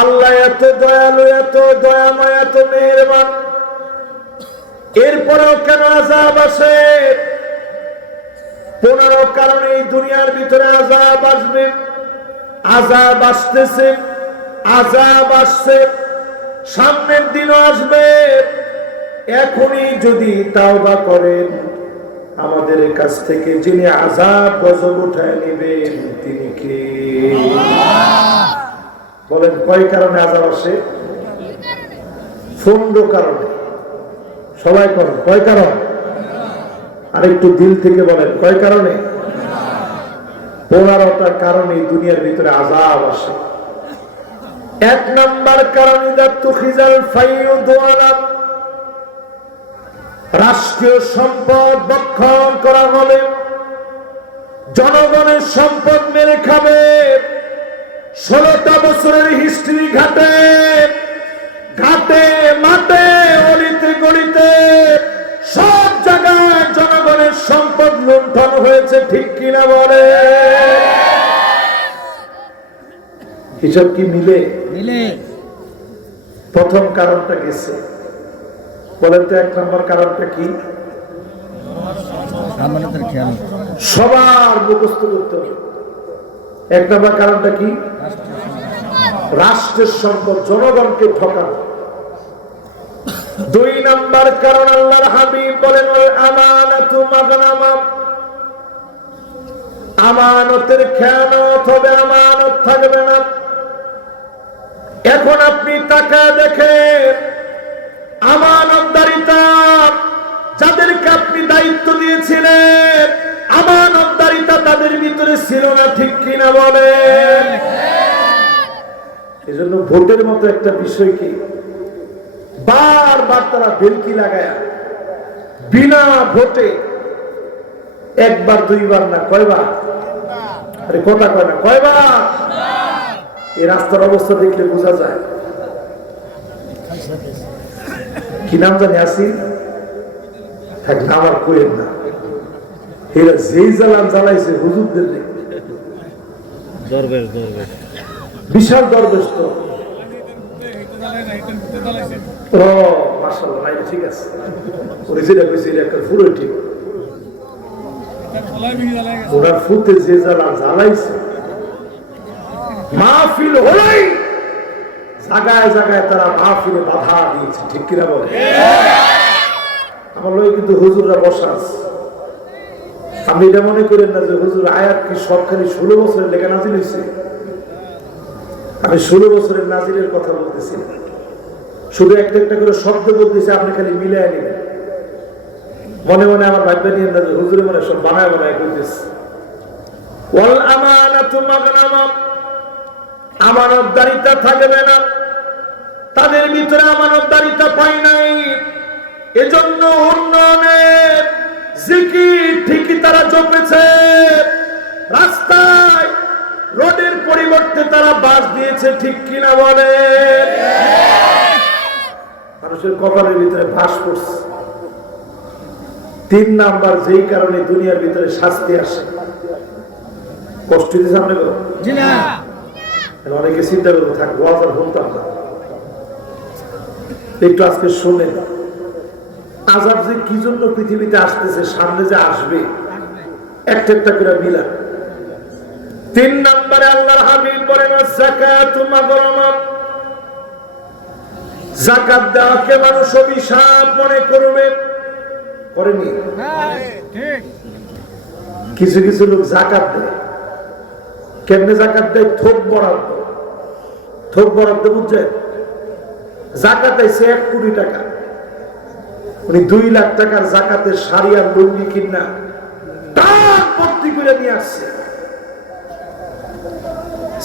আল্লাহ এত দয়ালু, এত দয়াময়, এত মেহেরবান, এরপরেও কেন আযাব আসে? 15 কারণে এই দুনিয়ার ভিতরে আযাব আসবে। আযাব আসতেছে, আযাব আসছে, সামনের দিনও আসবে। এখনই যদি তাওবা করেন, আমাদের কাছ থেকে যিনি আযাব গজব উঠায় নেবেন তিনি কে? বলেন কয় কারণে আযাব আসে? 15 কারণে। সবাই করেন কয় কারণ? আর একটু দিল থেকে বলেন কয় কারণে? 15টা কারণে দুনিয়ার ভিতরে আযাব আসে। 1 নাম্বার কারণ, ইদাতুখিজাল ফাইয়ুদু আলা, রাষ্ট্রীয় সম্পদ বক্ষণ করা হবে, জনগণের সম্পদ মেরে খাবে। 16টা বছরের হিস্ট্রি ঘাটে ঘাটে মাঠে অলিতে গলিতে সব জায়গায় জনগণের সম্পদ লুণ্ঠন হয়েছে, ঠিক কিনা বলে? হিসাব কি মিলে? প্রথম কারণটা গেছে, বলেন তো 1 নম্বর কারণটা কি? সবার মুখস্থ করতে হবে। 1 নম্বর কারণটা কি? রাষ্ট্রের সম্পদ, জনগণকে ঠকানো। 2 নম্বর কারণ, আল্লাহর হাবিব বলেন আমানাতু মাগনামা, আমানতের খেয়ানত হবে, আমানত থাকবে না। এখন আপনি তাকায় দেখেন, আমানতদারিতা যাদেরকে আপনি দায়িত্ব দিয়েছিলেন, আমানতদারিতা তাদের ভিতরে ছিল না, ঠিক কিনা বলেন? এজন্য ভোটের মতো একটা বিষয় কি বারবার তারা বেলকি লাগায়া বিনা ভোটে, 1 বার 2 বার না, কয়বার? আরে কথা কয় না, কয়বার? এই রাস্তার অবস্থা দেখলে বোঝা যায়। কি নাম জানি আসি থাক না, আমার কইেন না, এরা যেই জ্বালান জ্বালাইছে হুজুরদের দরবেশ, বিশাল দরবেশ তো। ও মাশাআল্লাহ, নাই ঠিক আছে, ওরে যেটা কইছে এটা একটা পুরো ঠিক। ওরা ফুতে যে জ্বালান জ্বালাইছে, মাহফিল হলেই জায়গায় জায়গায় তারা মাহফিলে বাধা দিয়েছে, ঠিক কিনা বলে? আমার লোক কিন্তু হুজুররা বসা আছে। আপনি এটা মনে করেন না যে হুজুর আয়াত কি সব খালি 16 বছরের লেখা নাজিল হয়েছে। আমি 16 বছরের নাজিলের কথা বলতেছি, শুধু একটা একটা করে শব্দ বলতেছি, আপনি খালি মিলাই নেবেন। মনে মনে আমার ভাববে নিয়ে না যে হুজুরে মনে সব বানায় বানায় করতেছে। ওয়াল আমানাতু মাগনামা, আমানতদারিতা থাকবে না, তাদের ভিতরে আমানতদারিতা পাই নাই। এজন্য উন্নয়নের জিকির ঠিকই তারা জপেছে, রাস্তায় রোডের পরিবর্তে তারা বাস দিয়েছে, ঠিক কিনা বলে? মানুষের কপালের ভিতরে বাস পড়ছে। 3 নাম্বার যেই কারণে দুনিয়ার ভিতরে শাস্তি আসে, কষ্ট দিতে সামনে অনেকে চিন্তা করবো থাক ওয়াজ আর বলতাম না, একটু আজকে শুনে আযাব যে কি জন্য পৃথিবীতে আসতেছে, সামনে যে আসবে, একটা একটা করে মিলা। 3 নম্বরে আল্লাহর হাবিব বলেন যাকাতু মাগরামা, যাকাত দেওয়াকে মানুষ অভিশাপ মনে করবে, করেনি? কিছু কিছু লোক যাকাত দেয়, কেমনে যাকাত দেয়? থোক বরাদ্দ, থোক বরাদ্দ বুঝছেন? যাকাত আছে 1 কোটি টাকা, উনি 2 লাখ টাকার যাকাতের শাড়ি আর লুঙ্গি কিনা টাক ভর্তি করে নিয়ে আসছে।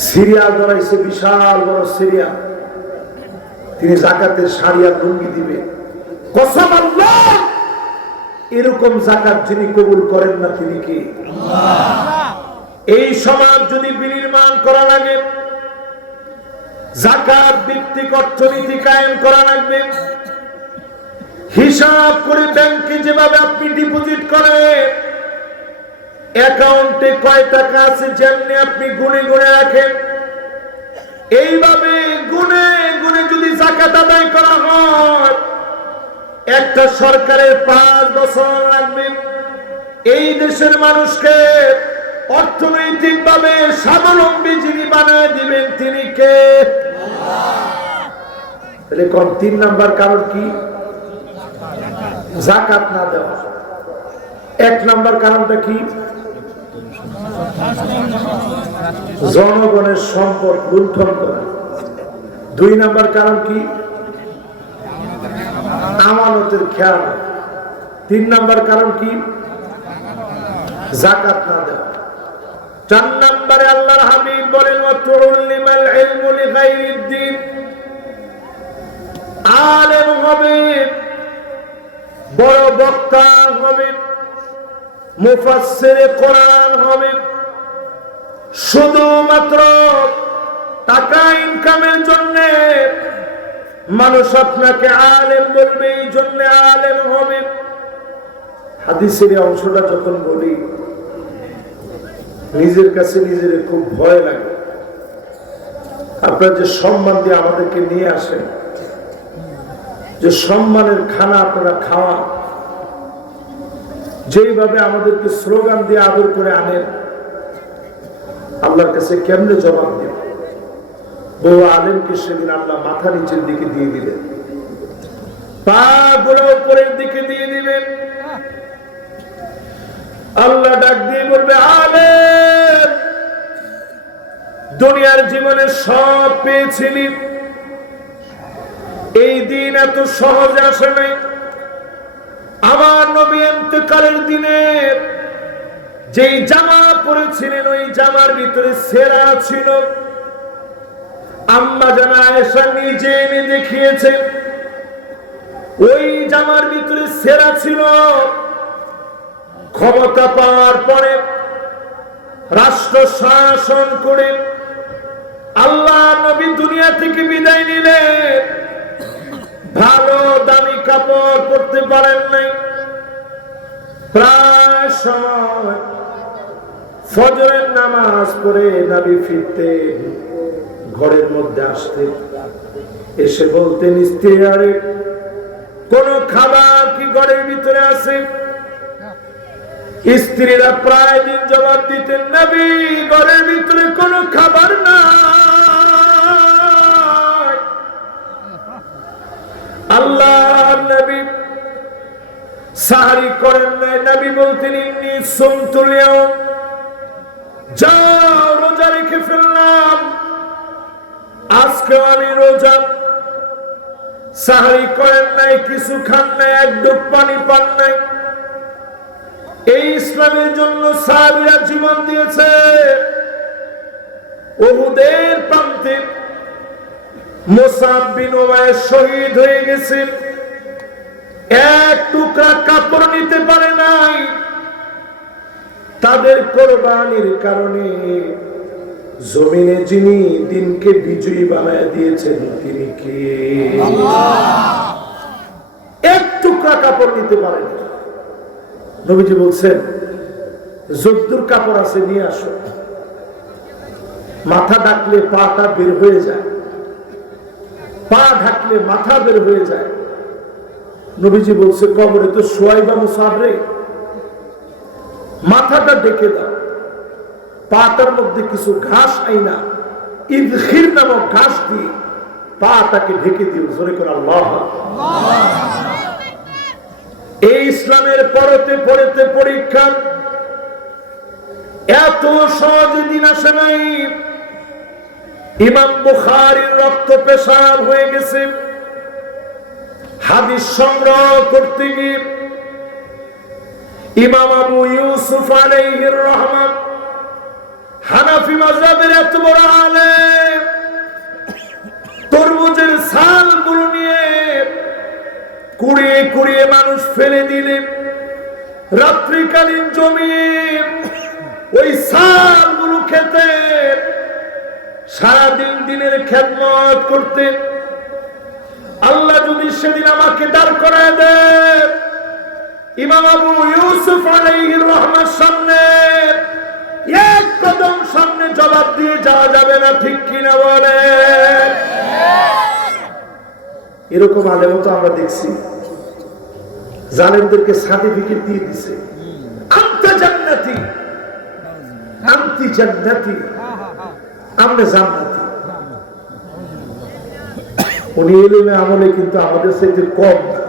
সিরিয়াল ধরাইছে, বিশাল বড় সিরিয়াল, তিনি যাকাতের শাড়ি আর লুঙ্গি দিবে। কসম আল্লাহ, এরকম যাকাত যিনি কবুল করেন না তিনি কি? আল্লাহ। এই সমাজ যদি বিনির্মাণ করা লাগে, যাকাত ভিত্তিক অর্থনীতি কায়েম করা লাগবে। হিসাব করে ব্যাংকে যেভাবে আপনি ডিপোজিট করেন, অ্যাকাউন্টে কয় টাকা আছে যেমনি আপনি গুনে গুনে রাখেন, এইভাবে গুনে জাকাত আদায় করা হয়, একটা সরকারের 5 বছর লাগবে এই দেশের মানুষকে অর্থনৈতিক ভাবে স্বাবলম্বী যিনি বানায় দিবেন তিনি কে? তাহলে কোন 3 নাম্বার কারণ কি? জাকাত না দেওয়া। 1 নাম্বার কারণটা কি? জনগণের সম্পদ লুণ্ঠন করা। 2 নাম্বার কারণ কি? আমানতের খেয়াল। 3 নাম্বার কারণ কি? জাকাত না দেওয়া। 4 নম্বরে আল্লাহর হাবিব বলেন ওয়াতুল্লিমাল ইলমু লিগাইরিদ দ্বীন, আলেম হবে, বড় বক্তা হবে, মুফাসসিরে কোরআন হবে, শুধুমাত্র টাকা ইনকামের জন্য মানুষ আপনাকে আলেম বলবে, এই জন্য আলেম হবে। হাদিসের এই অংশটা যখন বলি নিজের কাছে নিজের খুব ভয় লাগে। আপনারা যে সম্মান দিয়ে আমাদেরকে নিয়ে আসেন, যে সম্মানের খানা আপনারা খাওয়া, যেইভাবে আমাদেরকে স্লোগান দিয়ে আদর করে আনেন, আল্লাহর কাছে কেমনে জবাব দেব? বহু আলেমকে সেদিন আল্লাহ মাথা নিচের দিকে দিয়ে দিলেন, পা গোড়া উপরের দিকে দিয়ে দিবেন। আল্লাহ ডাক দিয়ে বলবে, আলেম দুনিয়ার জীবনে সব পেয়েছিলি, এই দিন এত সহজে আসে নাই। আমার নবী ইন্তেকালের দিনে যেই জামা পরেছিলেন ওই জামার ভিতরে সেরা ছিল। আম্মা জানা আয়েশা নিজে এনে দেখিয়েছেন ওই জামার ভিতরে সেরা ছিল। ক্ষমতা পাওয়ার পরে রাষ্ট্র শাসন করে আল্লাহ নবী দুনিয়া থেকে বিদায় নিলেন, ভালো দামি কাপড় পরতে পারেন নাই। প্রায় সময় ফজরের নামাজ পড়ে নবী ফিরতেন, ঘরের মধ্যে আসতেন, এসে বলতেন, স্ত্রী আরে কোন খাবার কি ঘরের ভিতরে আছে? স্ত্রীরা প্রায় দিন জবাব দিতেন, নবী ঘরের ভিতরে কোনো খাবার নাই। আল্লাহ নবী সাহারি করেন নাই। নবী বলতেন, ইন্নী সুমতুল ইয়াউম, যাও রোজা রেখে ফেললাম, আজকে আমি রোজা। সাহারি করেন নাই, কিছু খান নাই, এক ডুব পানি পান নাই। এই ইসলামের জন্য সাহাবীরা জীবন দিয়েছে। উহুদের প্রান্তে মুসাব বিন উমাইর শহীদ হয়ে গেছে, এক টুকরা কাপড় নিতে পারে নাই। তাদের কোরবানির কারণে জমিনে যিনি দিনকে বিজয়ী বানায় দিয়েছেন তিনি কে? এক টুকরা কাপড় নিতে পারেন। নবীজি বলছেন, যদ্দুর কাপড় আছে নিয়ে আসো। মাথা ঢাকলে পাটা বের হয়ে যায়, পা ঢাকলে মাথা বের হয়ে যায়। নবীজি বলছে, কবরে তো শুয়াইবা মুসাব রে, মাথাটা ডেকে দাও, পাটার মধ্যে কিছু ঘাস আইনা ইদখির নামক ঘাস দিয়ে পাটাকে ঢেকে দিও। জোরে করে আল্লাহ। এই ইসলামের পড়তে পড়তে পরীক্ষা এত সহজে দিন আসে নাই। ইমাম বুখারীর রক্ত পেশাব হয়ে গেছে। হাদিস সংগ্রহ করতে গিয়ে ইমাম আবু ইউসুফ আলাইহির রহমান হানাফি মাযহাবের এত বড় আলেম, তরমুজের ছালগুলো নিয়ে কুড়িয়ে কুড়িয়ে মানুষ ফেলে দিলেন। রাত্রিকালীন জমিন ওই ছালগুলো খেতে, সারাদিন দিনের খেদমত করতেন। আল্লাহ যদি সেদিন আমাকে দাঁড় করায় দেন ইমাম আবু ইউসুফ আলাইহির রহমান সামনে, এক কদম সামনে জবাব দিয়ে যাওয়া যাবে না, ঠিক কিনা বলেন? এরকম আলেমও তো আমরা দেখছি, জালেমদেরকে সার্টিফিকেট দিয়ে দিছে, আনতা জান্নাতি, আনতি জান্নাতি, আমরা জান্নাতি। উনি এলেমে আমলে কিন্তু আমাদের সাথে কম না,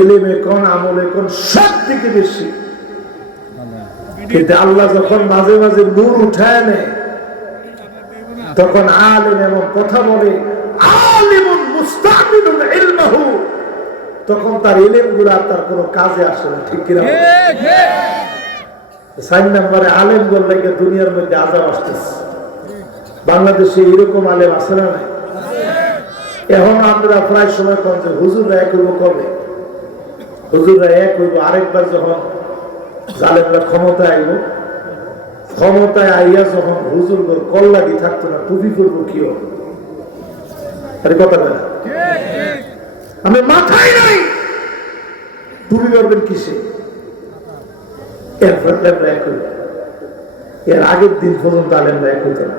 এলেমে কোন আমলে কোন সব থেকে বেশি। কিন্তু আল্লাহ যখন মাঝে মাঝে নূর উঠায় নেয় তখন আলেম এমন কথা বলে, আলিমুন মুস্তামিনুন ইলমাহু, তখন তার ইলমগুলো তার কোনো কাজে আসে না। ঠিক কিনা? সাইন নাম্বারে আলেম বললে দুনিয়ার মধ্যে আযাব আসতেছে। বাংলাদেশে এরকম আলেম আছে না নাই? এখন আমরা প্রায় সময় কম যে হুজুররা এক হইব, কবে হুজুররা এক হইব? আরেকবার যখন জালেমরা ক্ষমতায় আইব, ক্ষমতায় আইয়া যখন হুজুর কল্লাদি থাকতো না, টুপি করবো কি হবে? আরে কথা বলে আমি মাথায় নাই, টুপি করবেন কিসে? এরপর আমরা এক হইব। এর আগের দিন পর্যন্ত আলেমরা এক হইত না।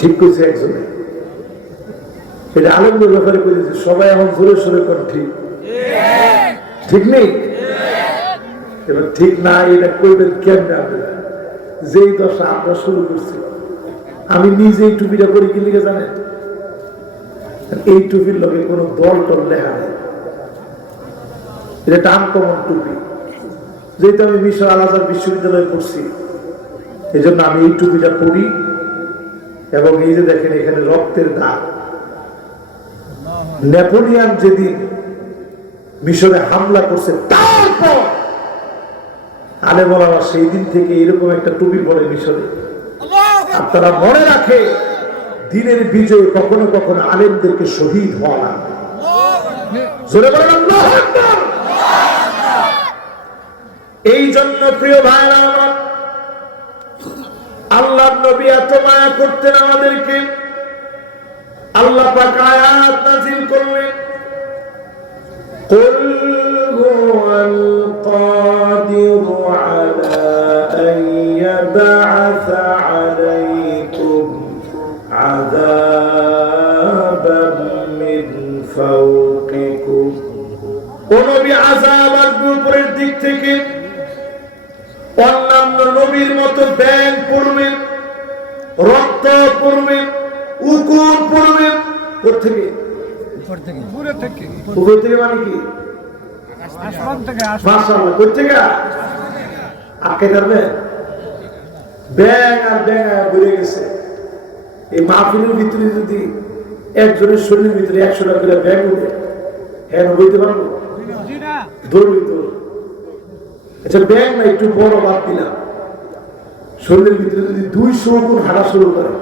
ঠিক করছে একজনে, এটা আলেমদের ব্যাপারে করেছে, সবাই এখন জোরে সোরে করে ঠিক ঠিক নেই। এবার ঠিক না, এটা করবেন কেমনে? আপনারা যেই দশা আমরা শুরু করছি, আমি নিজেই টুপিটা করি কি লিখে জানেন? এই টুপির লগে কোনো দল টল লেখা নেই, এটা আনকমন টুপি। যেহেতু আমি মিশর আল আজহার বিশ্ববিদ্যালয়ে পড়ছি, এই জন্য আমি এই টুপিটা পরি। এবং এই যে দেখেন এখানে রক্তের দাগ, নেপোলিয়ান যেদিন মিশরে হামলা করছে তারপর আলেম ওলামা সেই দিন থেকে এরকম একটা টুপি পরে মিশরে। আপনারা মনে রাখে, দিনের বিজয়ে কখনো কখনো আলেমদেরকে শহীদ হওয়া লাগবে। জোরে বলেন আল্লাহু আকবার। এই জন্য প্রিয় ভাইরা আমার, আল্লাহর নবী এত মায়া করতেন আমাদেরকে, আল্লাহ পাক আয়াত নাযিল করলেন, কুল হুয়াল কাদিরু আলা আন ইয়াবআসা আলাইকুম আযাবাম মিন ফাওকিকুম। ও নবী, আযাব আসবে উপরের দিক থেকে, অন্যান্য নবীর মতো ব্যাঙ পড়বে, রক্ত পড়বে, উকুন পড়বে। কোথেকে? উপর থেকে। উপর থেকে মানে কি? আসমান থেকে। মাশাআল্লাহ, কোথেকে? আটকে যাবে ব্যাঙ আর ব্যাঙ বেড়ে গেছে। এই মাহফিলের ভিতরে যদি একজনের শরীরের ভিতরে 100টা করে ব্যাঙ উঠে, হ্যাঁ বইতে পারবো? ধরবি তো। আচ্ছা, ব্যাঙ না একটু বড় বাদ দিলাম, শরীরের ভিতরে যদি 200 উকুন হাঁটা শুরু করে,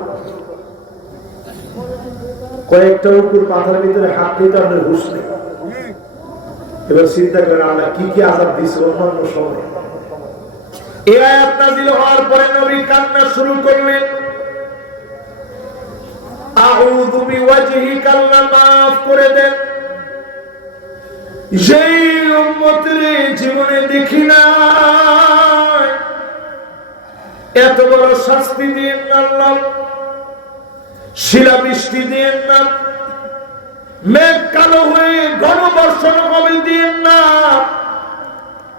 কয়েকটা উকুন মাথার ভিতরে হাত নিতে আপনার হুঁশ নেই। এবার চিন্তা করেন আল্লাহ কি কি আযাব দিয়েছে অন্যান্য সময়। এই আয়াত নাযিল হওয়ার পরে নবী কান্না শুরু করলেন, আউযু বিওয়াজহিকা, আল্লাহ মাফ করে দেন, যেই উম্মতের জীবনে দেখি না এত বড় শাস্তি দিয়েন না আল্লাহ, শিলাবৃষ্টি দিয়েন না, মেঘ কালো হয়ে গণবর্ষণ হবে দিয়েন না,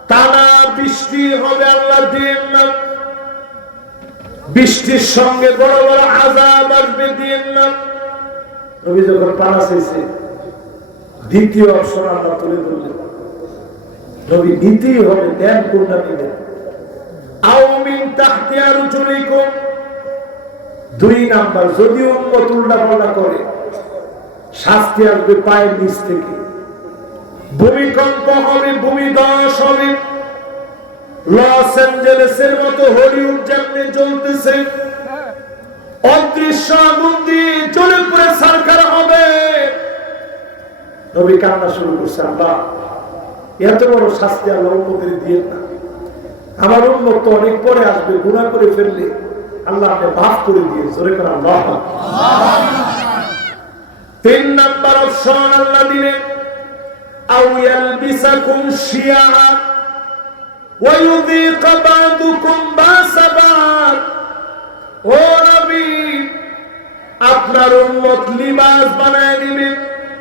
টানা বৃষ্টি হবে আল্লাহ দিয়েন না, বৃষ্টির সঙ্গে বড় বড় আযাব আসবে দিয়েন না। নবী যখন পানা চাইছে, দ্বিতীয় অপশন আল্লাহ তুলে ধরলেন, নবী নিতেই হবে, দেন কোনটা নেবেন? আও মিন তাহতি আরজুলিকুম, 2 নাম্বার, যদি উম্মত উল্টাপাল্টা করে শাস্তি আসবে পায়ের নিচ থেকে, ভূমিকম্প হবে, ভূমিধস হবে, লস অ্যাঞ্জেলেসের মতো হলিউড যেমনি জ্বলতেছে, অদৃশ্য আগুন দিয়ে জ্বলে পড়ে সরকার হবে। নবী কান্না শুরু করছে, আল্লাহ এত বড় শাস্তি আল্লাহ উম্মতের দিয়েন না, আমার উম্মত তো অনেক পরে আসবে, গুনাহ করে ফেললে আল্লাহ আপনি মাফ করে দিয়ে। জোরে করে আল্লাহ। 3 নাম্বার অপশন আল্লাহ দিলেন, আও ইয়ালবিসাকুম শিয়া ওয়া ইউযিকা বা'দুকুম বা'সা বা'দ। ও নবী, আপনার উম্মত লিবাস বানায় নিবে।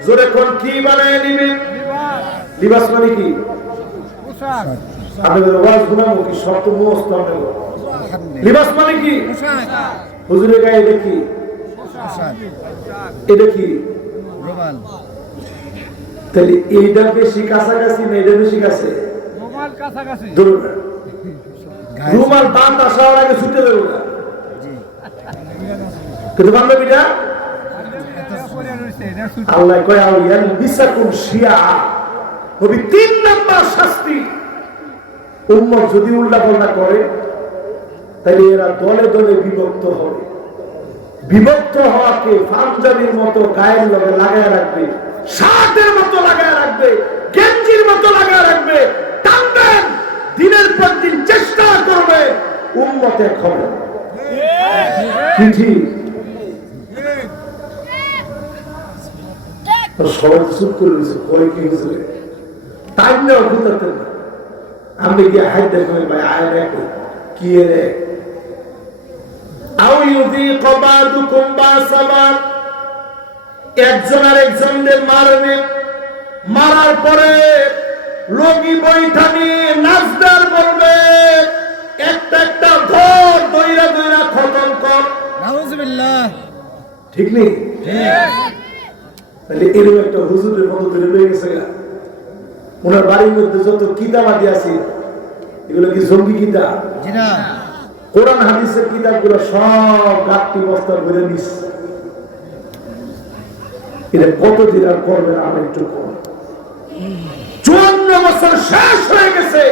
জোরে কোন কি বানায় নিবে? লিবাস মানে কি? আপনাদের ওয়াজ গুনামো কি শব্দ মুখস্থ আপনাদের? লিবাস মানে কি? হুজুরের গায়ে এটা কি? এটা কি? রুমাল। তাহলে এইটা বেশি কাছাকাছি না এটা বেশি কাছে? রুমাল কাছাকাছি। রুমাল দাঁত আসার আগে ছুটে দেবো না কিন্তু বান্ধবীটা আল্লাহ কয় আউলিয়াল বিসাকুম শিয়া হবে 3 নাম্বার শাস্তি। উম্মত যদি উল্টাপাল্টা করে তাহলে এরা দলে দলে বিভক্ত হবে। বিভক্ত হওয়াকে পাঞ্জাবির মতো গায়ের লগে লাগায় রাখবে, শার্টের মতো লাগায় রাখবে, গেঞ্জির মতো লাগায় রাখবে, টানবেন, দিনের পর দিন চেষ্টা করবে, উম্মত এক হবে। ঠিক সবাই চুপ করে দিচ্ছে, কয় কি হয়েছে টাইম নেওয়া বুঝতেন না। আমি গিয়ে হাইট দেখবেন ভাই আয় রেখ কি রে একজন আর একজনদের মারবে, মারার পরে রোগী বৈঠা নিয়ে নাচদার বলবে একটা একটা ধর দইরা দইরা খতম কর। ঠিক নেই? তাহলে এরকম একটা হুজুরের মতো ধরে রয়ে গেছে। ওনার বাড়ির মধ্যে যত কিতাবাদি আছে এগুলো কি জঙ্গি কিতাব? কোরআন হাদিসের কিতাবগুলো সব গাঁটটি বস্তা ভরে নিস। এটা কতদিন আর করবে না? আমরা একটু কম 54 বছর শেষ হয়ে গেছে।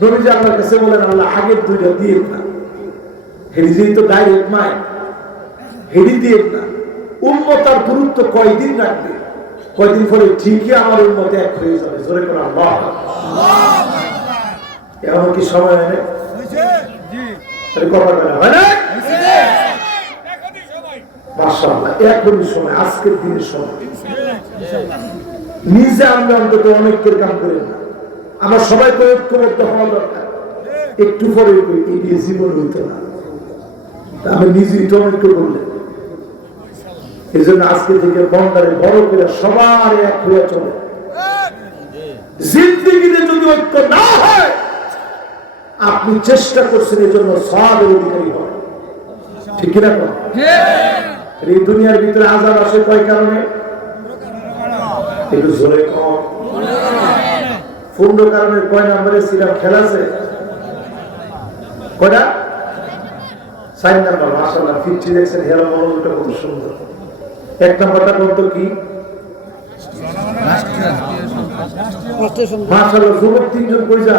নবীজি আল্লাহর কাছে বলেন আল্লাহ আগের দুইটা দিয়ে না, হেডি তো ডাইরেক্ট মায় হেডি দিয়ে না। উম্মতার গুরুত্ব কয়দিন রাখবে? কয়দিন পরে ঠিকই আমার উম্মত এক হয়ে যাবে। জোরে করে আল্লাহ। এমন কি সময় হয় না? এখনই সময়, আজকের দিনের সময়। নিজে আমরা অন্তত অনেকের কাম করি না, আমার সবাইকে ঐক্যবদ্ধ হওয়া দরকার। একটু পরে এই দিয়ে জীবন হইত না, আমি নিজেই তো অনেক করলেন। এই জন্য আজকে থেকে বন্দারে বড় করে সবার এক হয়ে চলে। জিন্দিগিতে যদি ঐক্য না হয়, আপনি চেষ্টা করছেন এই জন্য সওয়াবের অধিকারী হয়। ঠিক কিনা? এই দুনিয়ার ভিতরে আযাব আসে কয় কারণে? একটু জোরে কম। 15 কারণে কয় নম্বরে ছিলাম? খেলা আছে কয়টা? 4 নম্বর। মাশাআল্লাহ, 50 দেখছেন। হেরা মনোযোগটা কত সুন্দর। 1 নম্বরটা বলতো কি? মাশাআল্লাহ, যুবক 3 জন কই যা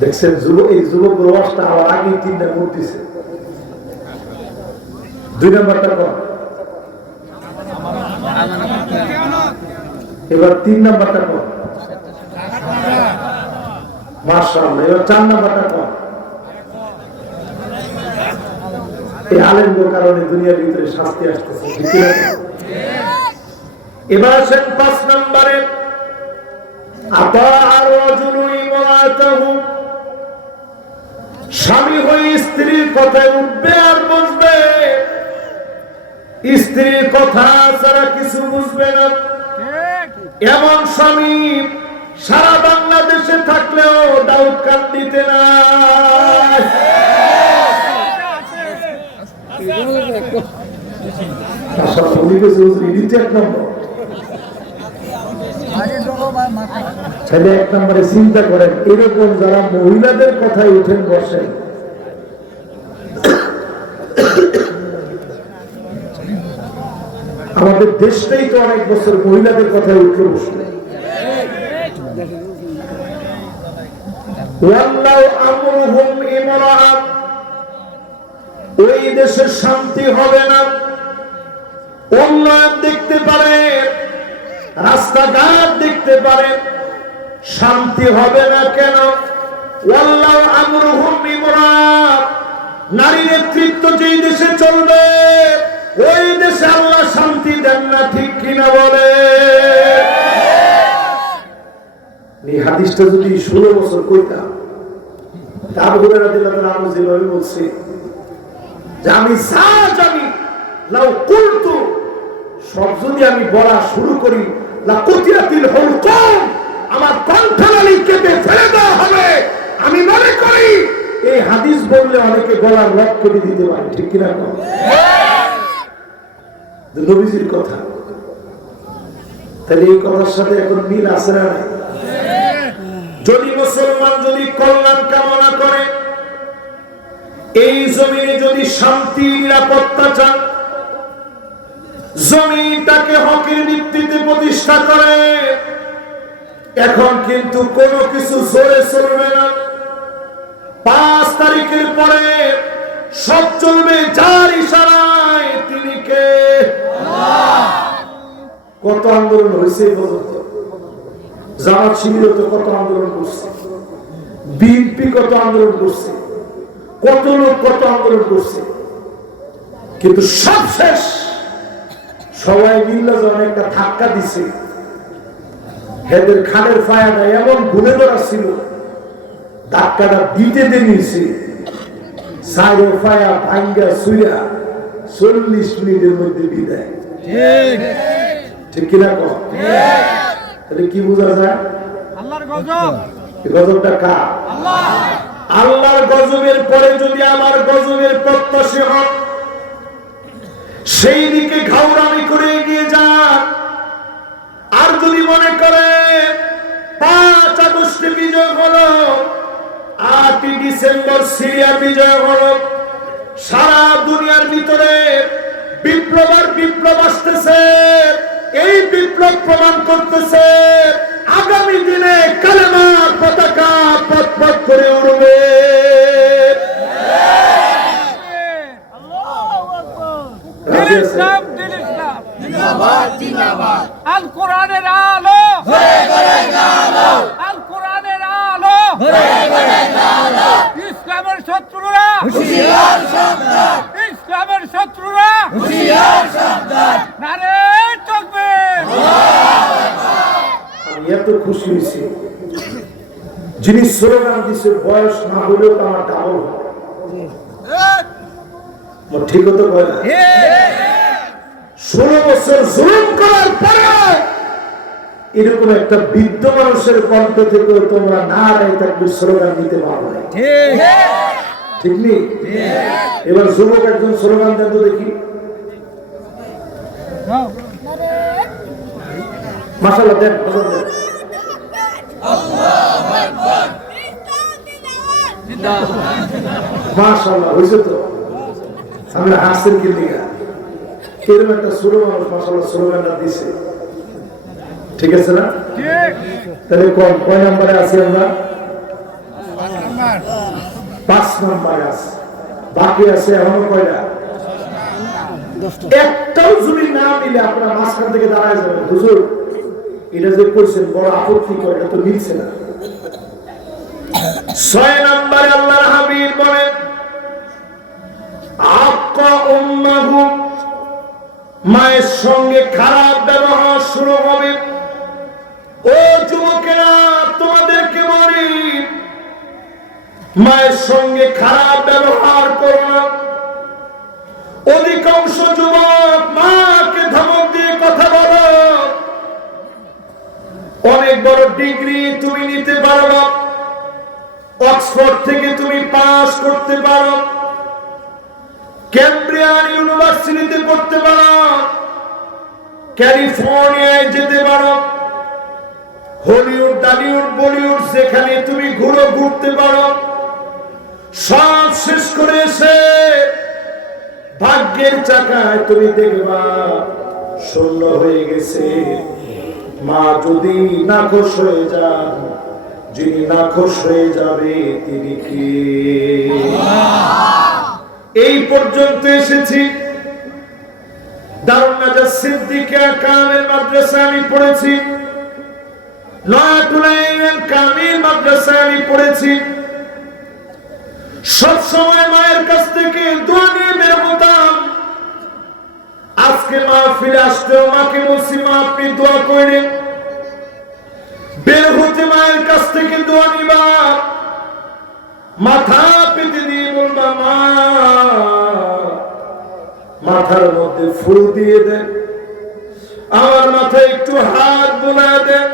দেখছেন? যুবক, এই যুবক রসটা আমার আগে 3টা মুখ দিছে। 2 নম্বরটা কর। এবার 3 নম্বরটা কর। মাশাআল্লাহ, এবার 4 নম্বরটা কর। এই আলেমদের কারণে দুনিয়ার ভিতরে শাস্তি আসতেছে। ঠিক কি না? এবার আসেন 5 নম্বরে। আতাআর রাজুলু ইমরাতাহু, স্বামী হয়ে স্ত্রীর কথায় উঠবে আর বসবে, স্ত্রীর কথা ছাড়া কিছু বুঝবে না। এমন স্বামী সারা বাংলাদেশে থাকলেও দাউদ কান্দিতে না। ছেলে 1 নম্বরে চিন্তা করেন, এরকম যারা মহিলাদের কথায় উঠেন বসেন, আমাদের দেশটাই তো অনেক বছর মহিলাদের কথায় উঠে বসল। ওই দেশের শান্তি হবে না। উন্নয়ন দেখতে পারে, রাস্তাঘাট দেখতে পারে, শান্তি হবে না কেন? ওয়াল্লাহু আমরুহুম ইমরাত, নারী নেতৃত্ব যেই দেশে চলবে ওই দেশে আল্লাহ শান্তি দেন না। ঠিক কিনা বলে? এই হাদিসটা যদি 16 বছর কইতাম, আবু হুরায়রা রাদিয়াল্লাহু আনহু যেভাবে বলছে যে আমি যা জানি লাউ কুলতু, সব যদি আমি বলা শুরু করি, লা কুতিয়াতিল হুলকুম, আমার কণ্ঠনালী কেটে ফেলে দেওয়া হবে। আমি মনে করি এই হাদিস বললে অনেকে গলার রক কেটে দিতে পারে, ঠিক কিনা? নবীজির কথা, তাহলে এই কথার সাথে এখন মিল আছে না? যদি মুসলমান যদি কল্যাণ কামনা করে, এই জমিনে যদি শান্তি নিরাপত্তা চান, জমিটাকে হকের ভিত্তিতে প্রতিষ্ঠা করে, এখন কিন্তু কোনো কিছু জোরে চলবে না। 5 তারিখের পরে সব চলবে যার ইশারায়। তিনি কে? কত আন্দোলন হয়েছে পর্যন্ত, জামাত শিবির তো কত আন্দোলন করছে, বিএনপি কত আন্দোলন করছে, কত লোক কত আন্দোলন করছে, কিন্তু সব শেষ। সবাই মিল্লা যখন একটা ধাক্কা দিছে, হেদের খানের ফায়াটা এমন ঘুরে ধরা ছিল, ধাক্কাটা দিতে দিয়েছে, সাইডের ফায়া ভাঙ্গা সুইয়া 40 মিনিটের মধ্যে বিদায়। ঠিক কিনা? তাহলে কি বোঝা যায়? আল্লাহর গজব। গজবটা কার? আল্লাহর গজবের পরে যদি আমার গজবের প্রত্যাশী হন, সেই দিকে ঘাউরামি করে এগিয়ে যান। আর যদি মনে করে 5 আগস্টে বিজয় হলো, 8 ডিসেম্বর সিরিয়া বিজয় হলো, সারা দুনিয়ার ভিতরে বিপ্লব আর বিপ্লব আসতেছে, এই বিপ্লব প্রমাণ করতেছে আগামী দিনে কালেমার পতাকা পথ পথ করে উড়বে। আল কোরআনের আলো, আল কোরআনের আলো, ইসলামের শত্রুরা, ইসলামের শত্রুরা নারে তাকবীর। আমি এত খুশি হয়েছি, যিনি স্লোগান দিছে বয়স না হলেও তো আমার ডাবল। ঠিক হতো কয় না? 16 বছর জুলুম করার পরে এরকম একটা বৃদ্ধ মানুষের কণ্ঠ থেকে তোমরা না রায় থাকবে স্লোগান দিতে পারো না। ঠিক নেই? এবার যুবক একজন স্লোগান দেন তো দেখি। মাশাআল্লাহ দেন, মাশাআল্লাহ হয়েছে তো। আমরা হাসেন কি লিগা এরকম একটা ছোট মানুষ মাশাআল্লাহ স্লোগানটা দিছে, ঠিক আছে না? তাহলে কয় নম্বরে আছি আমরা? 5 নম্বরে আছি। বাকি আছে এখনো কয়টা? একটাও যদি না মিলে আপনারা মাঝখান থেকে দাঁড়ায় যাবেন, হুজুর এটা যে করছেন বড় আপত্তি করে, এটা তো মিলছে না। 6 নম্বরে আল্লাহর হাবিব বলেন আক্কা উম্মাহু, মায়ের সঙ্গে খারাপ ব্যবহার শুরু হবে। ও যুবকেরা তোমাদেরকে বলি, মায়ের সঙ্গে খারাপ ব্যবহার করো না। অধিকাংশ যুবক মাকে ধমক দিয়ে কথা বলো। অনেক বড় ডিগ্রি তুমি নিতে পারো, অক্সফোর্ড থেকে তুমি পাস করতে পারো, ক্যামব্রিয়ান ইউনিভার্সিটিতে পড়তে পারো, ক্যালিফোর্নিয়ায় যেতে পারো, হলিউড টলিউড বলিউড যেখানে তুমি ঘুরতে পারো। সব শেষ করে এসে ভাগ্যের চাকায় তুমি দেখবা শূন্য হয়ে গেছে। মা যদি নাখোশ হয়ে যান, যিনি নাখোশ হয়ে যাবে তিনি কি? এই পর্যন্ত এসেছি। দারুন নাজাত সিদ্দিকিয়া কামিল মাদ্রাসা আমি পড়েছি, নয়াটুলাইন কামিল মাদ্রাসা আমি পড়েছি। সব সময় মায়ের কাছ থেকে দোয়া নিয়ে বের হতাম। আজকে মাহফিলে আসতেও মাকে বলছি, মা আপনি দোয়া করেন। বের হতে মায়ের কাছ থেকে দোয়া নিবা, মাথা পেতে দিয়ে বলবা মা মাথার মধ্যে ফুল দিয়ে দেন, আমার মাথায় একটু হাত বোলায় দেন।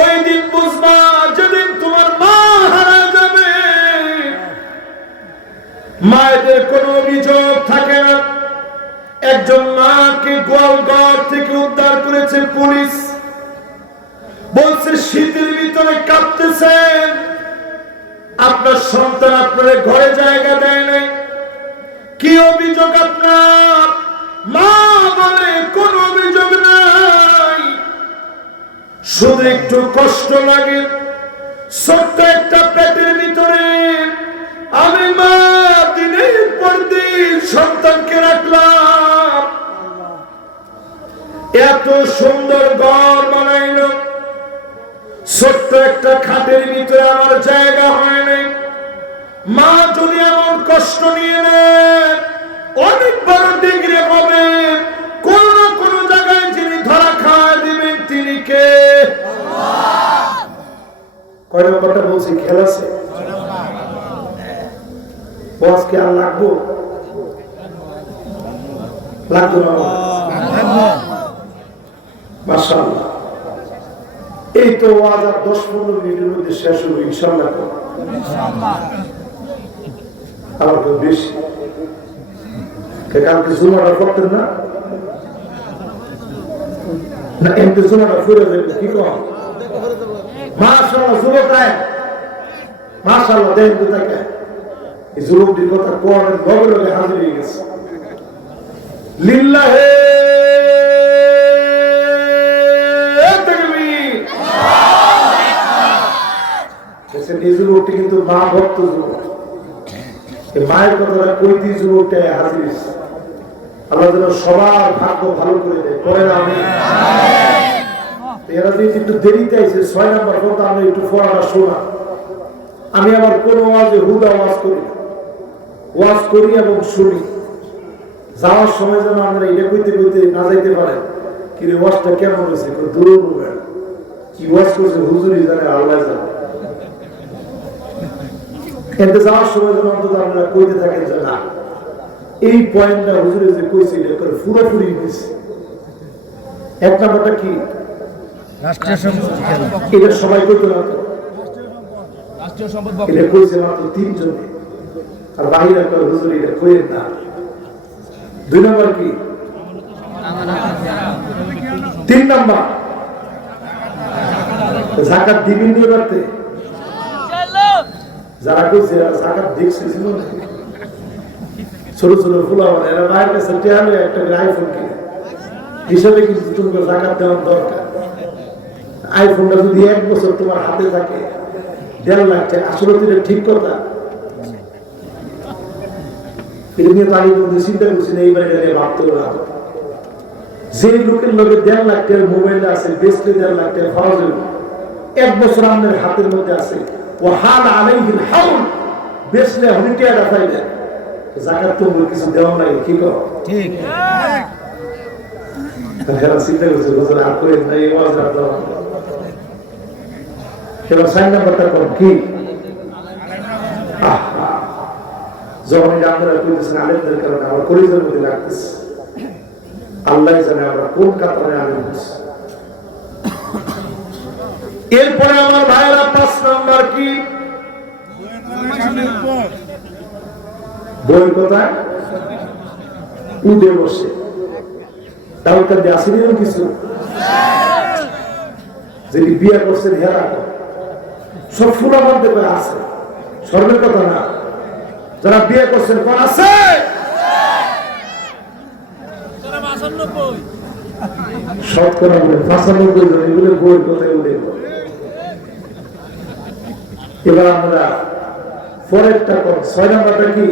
ওই দিন বুঝবা যেদিন তোমার মা হারা যাবে, মায়েদের কোনো অভিযোগ থাকে না। একজন মাকে গোয়ালঘর থেকে উদ্ধার করেছে পুলিশ, বলছে শীতের ভিতরে কাঁপতেছেন, আপনার সন্তান আপনার ঘরে জায়গা দেয় নাই, কি অভিযোগ আপনার? মা বলে কোন অভিযোগ নাই, শুধু একটু কষ্ট লাগে। ছোট্ট একটা পেটের ভিতরে আমি মা দিনের পর দিন সন্তানকে রাখলাম, এত সুন্দর ঘর বানাইল, ছোট্ট একটা খাটের ভিতরে আমার জায়গা হয় নাই। মা যদি এমন কষ্ট নিয়ে নেন, অনেক বড় ডিগ্রি হবে, কোন না কোন জায়গায় যিনি ধরা খাওয়া দিবেন তিনি কে? কয় নম্বরটা বলছি, খেয়াল আছে? বসকে আর লাগবো লাগতো না? মাশাআল্লাহ, এই তো ওয়াজ আর 10-15 মিনিটের মধ্যে শেষ হলো ইনশাআল্লাহ। আমার তো বেশি, কালকে জুমাটা করতেন না? না এমনি জুমাটা ফুরে যাবে, কি কম? মাশাআল্লাহ, যুবকরাই মাশাআল্লাহ, দেন কোথায় এই যুবকটির কথা কোরআনের লগে লগে হাজির হয়ে গেছে। লিল্লাহে তাকবীর। এই যুবকটি কিন্তু মা ভক্ত যুবক, মায়ের কথাটা কইতে যুবকটা হাজির হয়েছে। আল্লাহ যেন সবার ভাগ্য ভালো করে দেয়, করেন আমি। এরা যদি একটু দেরিতে আইছে, 6 নম্বর কথা আমরা একটু পড়াটা শোনা। আমি আমার কোন ওয়াজে হুদা ওয়াজ করি না, ওয়াজ করি এবং শুনি। যাওয়ার সময় যেন আমরা এটা কইতে কইতে না যাইতে পারেন, কিন্তু ওয়াজটা কেমন হয়েছে দূর করবে, কি ওয়াজ করছে হুজুরই জানে, আল্লাহ জানে। এতে যাওয়ার সময় যেন অন্তত আমরা কইতে থাকেন যে না, এই পয়েন্টটা হুজুরে যে কইছে এটা করে পুরোপুরি হয়েছে। এক নাম্বারটা কি? এটা সবাই কইতে না, এটা কইছে মাত্র 3 জন, আর বাহির একটা হুজুর এটা কইেন না। 2 নম্বর কি? 3 নম্বর যাকাত দিবেন নিয়ে করতে, যারা কইছে যাকাত দেখছে ছোট ছোট ফুলা, এরা বাইরের কাছে টেয়ালে একটা আইফোন কিনে হিসাবে কিন্তু তোমাকে যাকাত দেওয়ার দরকার। আইফোনটা যদি 1 বছর তোমার হাতে থাকে, 1.5 লাখ টাকা, আসলে তো এটা ঠিক কথা। এটা নিয়ে তাই চিন্তা করছি না, এই বাড়িটা নিয়ে ভাবতে না। যে লোকের লোকের 1.5 লাখ টাকার মোবাইল আছে, বেচলে 1.5 লাখ টাকা খরচ হইল, 1 বছর আমাদের হাতের মধ্যে আছে, ও হাল আলাইহিল হাউল, বেচলে অনেক টাকা পাইবে, যাকাত তো কিছু দেওয়া নাই, কি কর? ঠিক। চিন্তা করছে হুজুর আর করেন না, এই ওয়াজ আর দেওয়া। এবার 4 নম্বরটা কোন কি? যখন এই আপনারা কইতেছেন আলেমদের কারণে আমার কলিজার মধ্যে লাগতেছে, আল্লাহ জানে আমরা কোন কাতারে আলেম হচ্ছি। এরপরে আমার ভাইয়েরা 5 নম্বর কি? বই কোথায়? উঠে বসে তাহলে দিয়ে আসেনি কিছু, যিনি বিয়ে করছেন হেরা সব ফুলা মধ্যে আছে, স্বর্ণের কথা না। যারা বিয়ে করছেন কোন আছে? শতকরা বলে 95 জন, এগুলো বই কোথায় উঠে। এবার আমরা পরেরটা কোন? 6 নম্বরটা কি?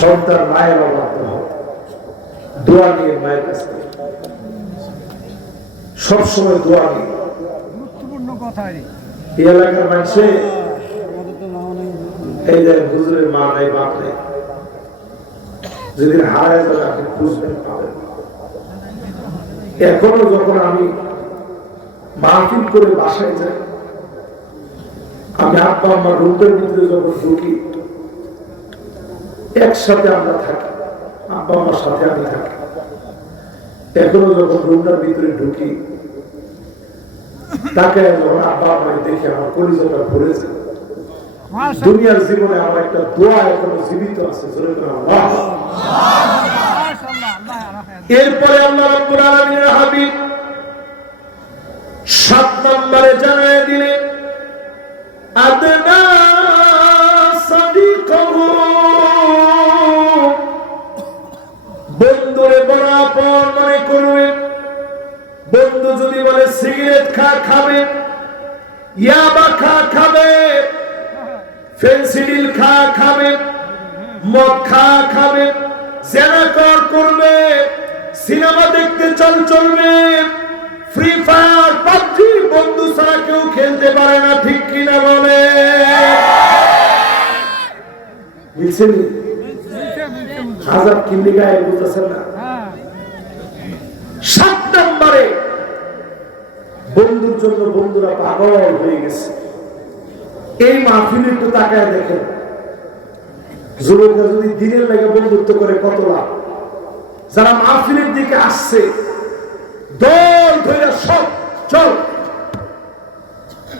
সন্তান মায়ের অবাধ্য হবে। দোয়া নিয়ে মায়ের কাছ থেকে সবসময় দোয়া নিয়ে। গুরুত্বপূর্ণ কথা এই এলাকার মানুষে এই যে হুজুরের মা নাই বাপ নেই, যেদিন হারায় যাবে আপনি খুঁজবেন পাবেন। এখনো যখন আমি মাহফিল করে বাসায় যাই, আমি আব্বা আমার রুমের ভিতরে যখন ঢুকি, একসাথে আমরা থাকি, আব্বা আমার সাথে আমি থাকি। এখনো যখন রুমটার ভিতরে ঢুকি তাকে যখন আব্বা আমায় দেখে আমার কলিজাটা ভরে যায়। দুনিয়ার জীবনে আমার একটা দোয়া এখনো জীবিত আছে, এরপরে আল্লাহ রাব্বুল আলামিনের হাবিব 7 নম্বরে জানায় দিলেন আদনা সাদিকহু, বন্ধুরে বড় আপন মনে করবে। বন্ধু যদি বলে সিগারেট খাবে, ইয়াবা খাবে, ফেন্সিডিল খাবে, মদ খাবে, জেনা করবে, সিনেমা দেখতে চলবে, ফ্রি ফায়ার পাবজি বন্ধু ছাড়া কেউ খেলতে পারে না, ঠিক কিনা বলে? বুঝছেন? হাজার কিল্লি গায়ে বুঝতেছেন না। 7 নম্বরে বন্ধুর জন্য বন্ধুরা পাগল হয়ে গেছে। এই মাহফিলে একটু তাকায় দেখেন, যুবকরা যদি দিনের লাগে বন্ধুত্ব করে কত লাভ। যারা মাহফিলের দিকে আসছে দল ধরে সব চল,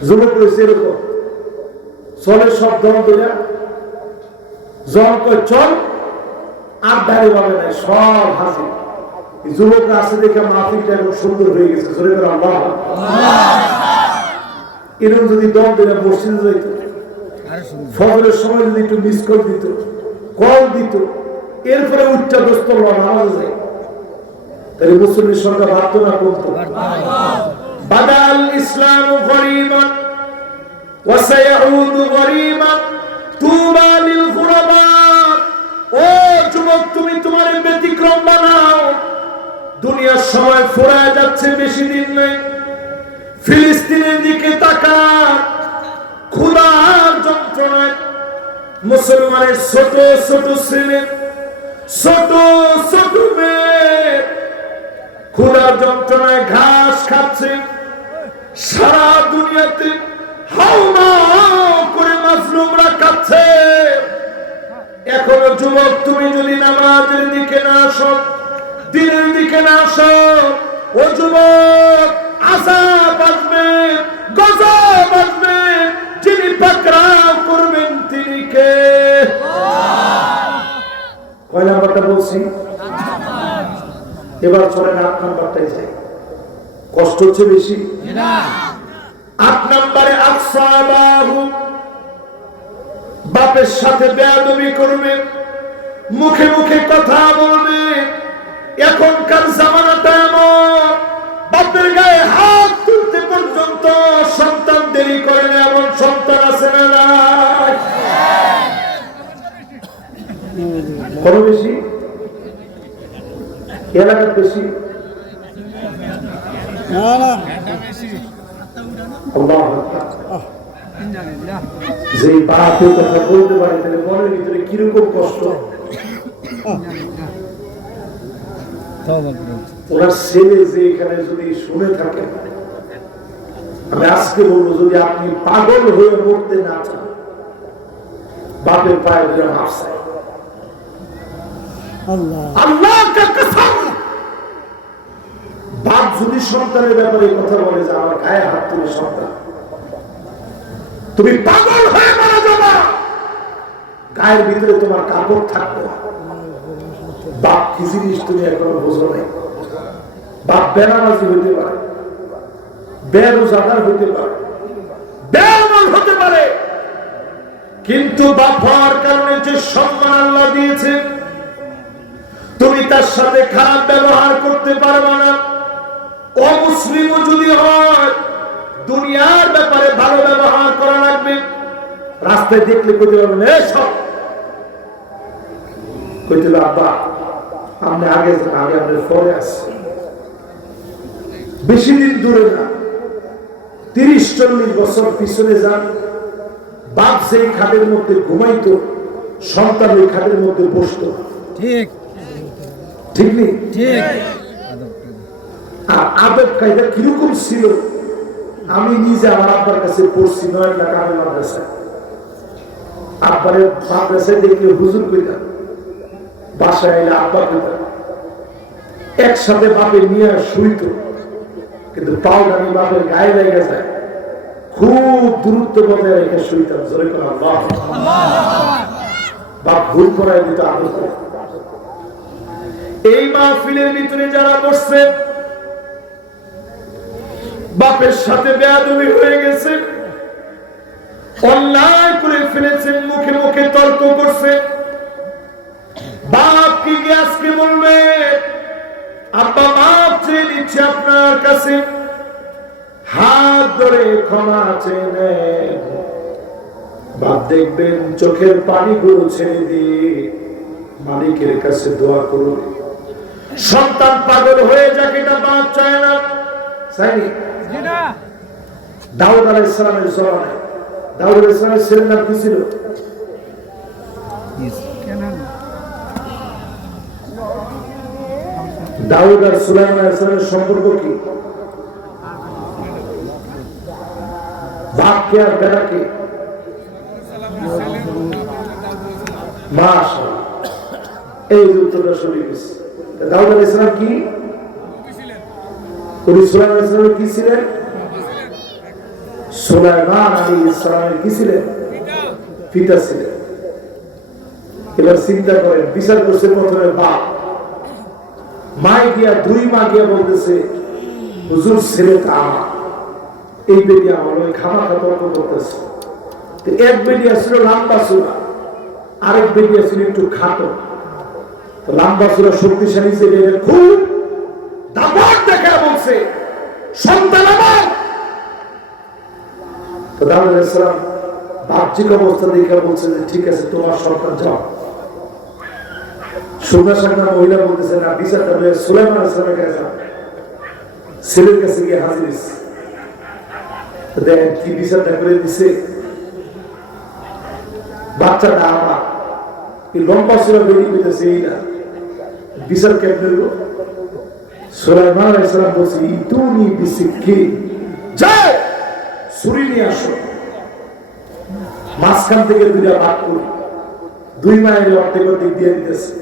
যুবক রয়েছে এরকম চলে, সব দল ধরে জল কয় চল, আর দাঁড়িয়ে পাবে নাই, সব হাজির। যুবকরা আসে দেখে মাহফিলটা এখন সুন্দর হয়ে গেছে। জোরে করে আল্লাহ। এরকম যদি দল ধরে মসজিদে যাইত, ফজরের সময় যদি একটু মিস কল দিত, কল দিত, এরপরে উচ্চা দোস্ত নামাজে যায়, তাহলে মুসলিমের সংখ্যা বাড়তো না কমতো? বাদাল ইসলামু গরীবান ওয়া সায়াউদু গরীবান তুবা লিল গুরাবা। ও যুবক, তুমি তোমার ব্যতিক্রম বানাও। দুনিয়ার সময় ফুরায় যাচ্ছে, বেশি দিন নেই। ফিলিস্তিনের দিকে তাকা, ক্ষুধার যন্ত্রণায় মুসলমানের ছোট ছোট ছেলে, ছোট ছোট মেয়ে ক্ষুধার যন্ত্রণায় ঘাস খাচ্ছে। সারা দুনিয়াতে হাওমাও করে মাজলুমরা কাঁদছে। এখনো যুবক, তুমি যদি নামাজের দিকে না আসো, দিনের দিকে না আসো, ও যুবক, আযাব আসবে, গজব আসবে। যিনি পাকড়াও করবেন তিনি কে? কয় নাম্বারটা বলছি? এবার চলেন 8 নাম্বারটাই যাই। কষ্ট হচ্ছে বেশি? 8 নাম্বারে আকসাবাহু, বাপের সাথে বেয়াদবি করবে, মুখে মুখে কথা বলবে। এখনকার জামানাটা এমন, বাপের গায়ে হাত তুলতে পর্যন্ত সন্তান দেরি করে না, এমন সন্তান আছে না নাই? বড় বেশি এলাকার বেশি? যে বাপে কথা বলতে পারে তাহলে মনের ভিতরে কিরকম কষ্ট। ওনার ছেলে যে এখানে যদি শুনে থাকে, আমি আজকে বলবো, যদি আপনি পাগল হয়ে মরতে না চান, বাপের পায়ে ধরে মাফ চাই। আল্লাহ কসম, বাপ যদি সন্তানের ব্যাপারে কথা বলে যে আমার গায়ে হাত তুলে সন্তান, তুমি পাগল হয়ে মারা যাবা। গায়ের ভিতরে তোমার কাপড় থাকবে। বাপ কি জিনিস তুমি এখনো বোঝো নাই। বাপ বেনামাজি হইতে পারে, বেরোজাদার হইতে পারে, বেঈমান হতে পারে, কিন্তু বাপ হওয়ার কারণে যে সম্মান আল্লাহ দিয়েছে, তুমি তার সাথে খারাপ ব্যবহার করতে পারবে না। অমুসলিমও যদি হয়, দুনিয়ার ব্যাপারে ভালো ব্যবহার করা লাগবে। রাস্তায় দেখলে কইতে পারবেন সব, কইতে আব্বা আপনি আগে আগে আপনার পরে আসছে। বেশি দিন দূরে না, 30-40 বছর পিছনে যান। বাপ সেই খাটের মধ্যে ঘুমাইতো, সন্তান ওই খাটের মধ্যে বসতো। ঠিক ঠিক নেই? আর আদব কায়দা কিরকম ছিল, আমি নিজে আমার আব্বার কাছে পড়ছি 9 লাখ আমি মাদ্রাসায়। আব্বারের মাদ্রাসায় দেখলে হুজুর কইতাম, বাসায় এলে আব্বা পিতা একসাথে বাপের নিয়ে শুইত, কিন্তু পাউডারি বাপের গায়ে লেগে যায়, খুব দূরত্ব বজায় রেখে শুইতাম। জোরে করে আল্লাহ। বাপ ভুল করায় দিত আদর করে। এই মাহফিলের ভিতরে যারা বসছে বাপের সাথে বেয়াদবি হয়ে গেছে, অন্যায় করে ফেলেছেন, মুখে মুখে তর্ক করছে, বাপ কি আজকে বলবে আব্বা মাপ চেয়ে নিচ্ছে আপনার কাছে, হাত ধরে ক্ষমা চেয়ে নেন। বাপ দেখবেন চোখের পানিগুলো ছেড়ে দিয়ে মালিকের কাছে দোয়া করুন। সন্তান পাগল হয়ে যাক এটা বাপ চায় না, চাইনি। দাউদ আলাইহিস সালামের জমানায় দাউদ আলাইহিস সালামের ছেলের নাম কি ছিল? দাউদ আর সুলাইমান আলাইহিস সালামের সম্পর্ক কি? বাপ কে আর বেটা কে? মাশাআল্লাহ, এই উত্তরটা সঠিক হয়েছে। দাউদ আলাইহিস সালাম কি? সুলাইমান আলাইহিস সালাম কি ছিলেন? সুলাইমান আলাইহিস সালামের কি ছিলেন? পিতা ছিলেন। এবার চিন্তা করেন, বিচার করছে প্রথমে বাপ, মাই গিয়া দুই মা গিয়া বলতেছে হুজুর ছেলেটা আমার, এই বেটি আমার, ওই খামা তর্ক করতেছে। এক বেটি ছিল লম্বা চূড়া, আরেক বেটি ছিল একটু খাটো। তো লম্বা চূড়া শক্তিশালী ছেলে খুব দাপট দেখা বলছে সন্তান আমার। তো দাউদ আলাইহিস সালাম বাহ্যিক অবস্থা দেখে বলছে যে ঠিক আছে তোমার সন্তান যাও। সুন্দর সাংনা মহিলা বলতেছে না, বিচারটা সুলাইমান আলাইহিস সালামের কাছে যাও। ছেলের কাছে গিয়ে হাজির হয়েছে, দেখেন কি বিচারটা করে দিছে। বাচ্চাটা আমার, এই লম্বা চূড়া বেরিয়ে পেতেছে, এই না বিচার কেমন? সুলাইমান আলাইহিস সালাম বলছে ইতুনি বিসিকি, যাও ছুরি নিয়ে আসো, মাঝখান থেকে দুইটা ভাগ করি। দুই মায়ের অর্ধেক অর্ধেক দিয়ে দিতেছে।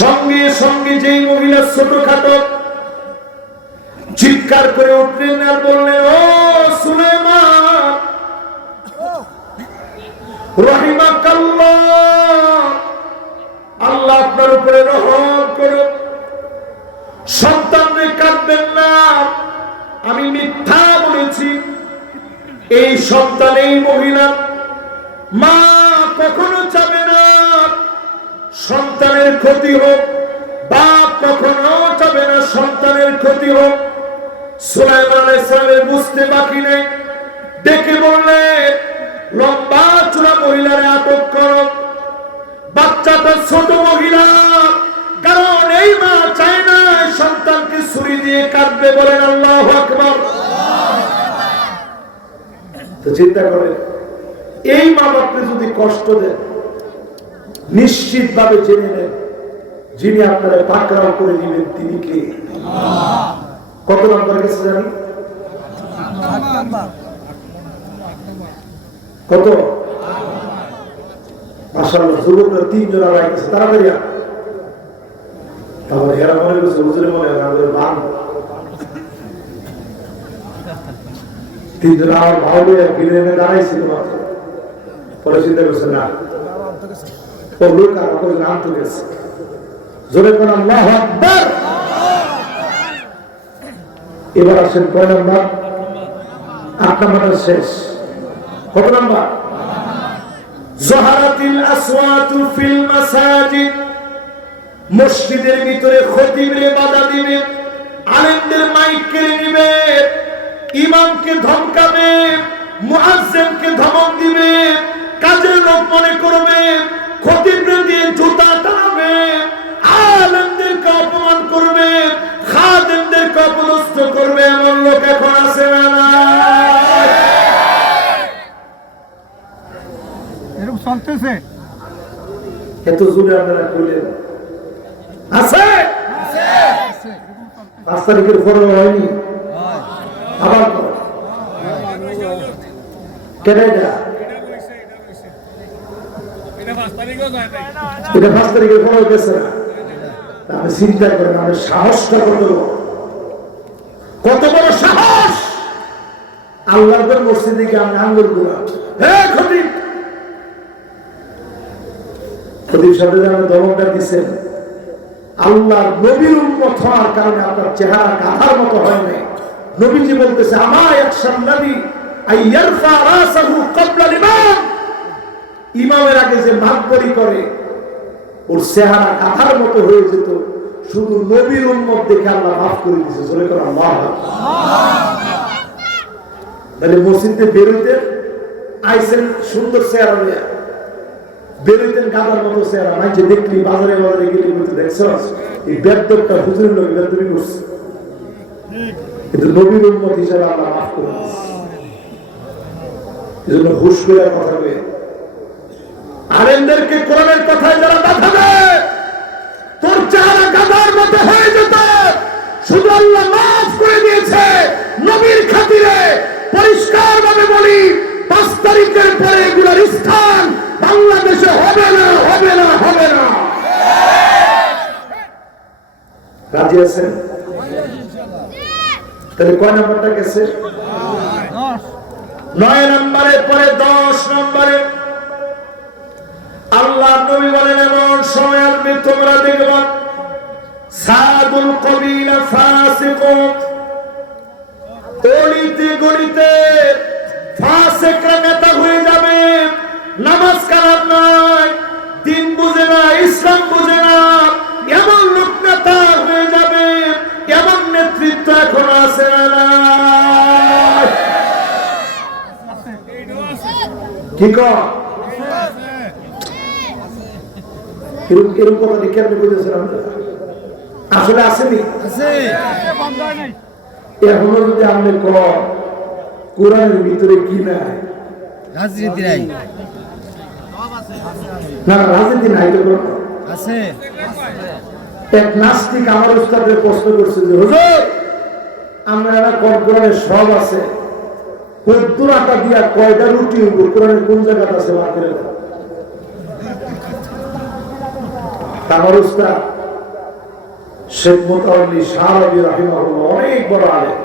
সঙ্গে সঙ্গে যেই মহিলা ছোটখাটো চিৎকার করে উঠলেন আর বললেন, ও সুলাইমান রাহিমাকাল্লাহ, আল্লাহ আপনার উপরে রহম করুন, সন্তানরে কাঁদবেন না, আমি মিথ্যা বলেছি। এই সন্তান, এই মহিলা মা কখনো চাবে না সন্তানের ক্ষতি হোক, বাপ কখনো চাবে না সন্তানের ক্ষতি হোক। সুলাইমান আলাইহিস সালামের বুঝতে বাকি নেই, ডেকে বললেন লম্বা চূড়া মহিলারে আটক করো। বাচ্চাটা ছোট মহিলা, কারণ এই মা চায় না সন্তানকে ছুরি দিয়ে কাটবে। বলেন আল্লাহু আকবার। তো চিন্তা করেন, এই মা বাপকে যদি কষ্ট দেন, নিশ্চিত ভাবে জেনে নেন যিনি আপনারা পাকড়াও করে দিবেন তিনি কে? কত নম্বর গেছে জানি? কত? মাশাআল্লাহ, যুবকরা তিনজন আড়াই গেছে, তাড়াতাড়ি। তারপরে এরা মনে করছে হুজুরে মনে হয় আমাদের বান তিনজন আমার ভালো গিলে এনে দাঁড়াইছিল মাত্র। পরে চিন্তা করছে না, ও লোক আর ওই নাম তো গেছে। জোরে কোন আল্লাহু আকবার। এবার আসেন কয় নাম্বার? 8 নাম্বার শেষ। কত নাম্বার? যাহারাতিল আসওয়াতু ফিল মাসাজিদ, মসজিদের ভিতরে খতিবরে বাধা দিবে, আলেমদের মাইক কেড়ে নিবে, ইমামকে ধমকাবে, মুয়াজ্জিনকে ধমক দিবে, কাজের লোক মনে করবে, খতিবরে দিয়ে জুতা টানাবে, আলেমদেরকে অপমান করবে, খাদেমদেরকে অপদস্থ করবে। এমন লোক এখন আছে না? এরকম চলতেছে। এত জোরে আপনারা বললেন আছে? 5 তারিখের পরে হয়নি, আবার কেন? এটা এটা 5 তারিখের পরে গেছে না। আমি চিন্তা করেন আমার সাহসটা কত বড় সাহস। আল্লাহর মসজিদে গিয়ে আমি আঙ্গুর গুলা খতিব সাহেব আপনি দমনটা দিচ্ছেন, আল্লাহর নবীর উম্মত হওয়ার কারণে আপনার চেহারা গাধার মতো হয় নাই। নবীজি বলতেছে আমার একশন নবী আইয়ারফা রাসাহু ক্বাবলা ইমাম, ইমামের আগে যে মাতবরি করে ওর চেহারা গাধার মতো হয়ে যেত, শুধু নবীর উম্মত দেখে আল্লাহ মাফ করে দিয়েছে। জোরে করে আল্লাহ। তাহলে মসজিদে বেরোতেন, আইসেন সুন্দর চেহারা নিয়ে বেরোতেন গাদার মতো চেহারা, মাঝে দেখলি বাজারে বাজারে গেলে বলতে দেখছো এই বেদটা হুজুরের লোক বেদবি করছে, কিন্তু নবীর উম্মত হিসাবে আল্লাহ মাফ করে দিয়েছে। এই জন্য হুশ করে কথা বলে আলেমদেরকে কোরআনের কথায় যারা বাধা দেয়, তোর চেহারা গাদার মতো হয়ে যেত, শুধু আল্লাহ মাফ করে দিয়েছে নবীর খাতিরে। পরিষ্কার ভাবে বলি 5 তারিখের পরে এগুলোর স্থান বাংলাদেশে হবে না, হবে না, হবে না। রাজি আছেন? তাহলে কয় নম্বরটা গেছে? 9 নম্বরের পরে 10 নম্বরে আল্লাহ নবী বলেন এমন সময় আসবে তোমরা দেখবা সাদুল কবিলা ফাসিকুন, অলিতে গলিতে ফাসিকরা নেতা হয়ে যাবে, নামাজ কালাম নাই, দিন বুঝে না, ইসলাম বুঝে না, এমন লোক নেতা হয়ে যাবে। এমন নেতৃত্ব এখন আছে না? কি কর এরকম কথা দেখে আপনি বুঝেছিলাম আসলে আসেনি। এখনো যদি আপনি কোরআনের ভিতরে কি নাই, রাজনীতি নাই, না রাজনীতি নাই তো আছে। এক নাস্তিক আমার উস্তাদের প্রশ্ন করছে যে হুজুর আমরা কোরআনের সব আছে, 70 আটা দিয়া কয়টা রুটি উপর কোরআনের কোন জায়গাটা আছে বার করে দাও। আমার উস্তাদ শেখ মোতাওয়াল্লি শাহরাবি রাহিমাহুল্লাহ অনেক বড় আলেম,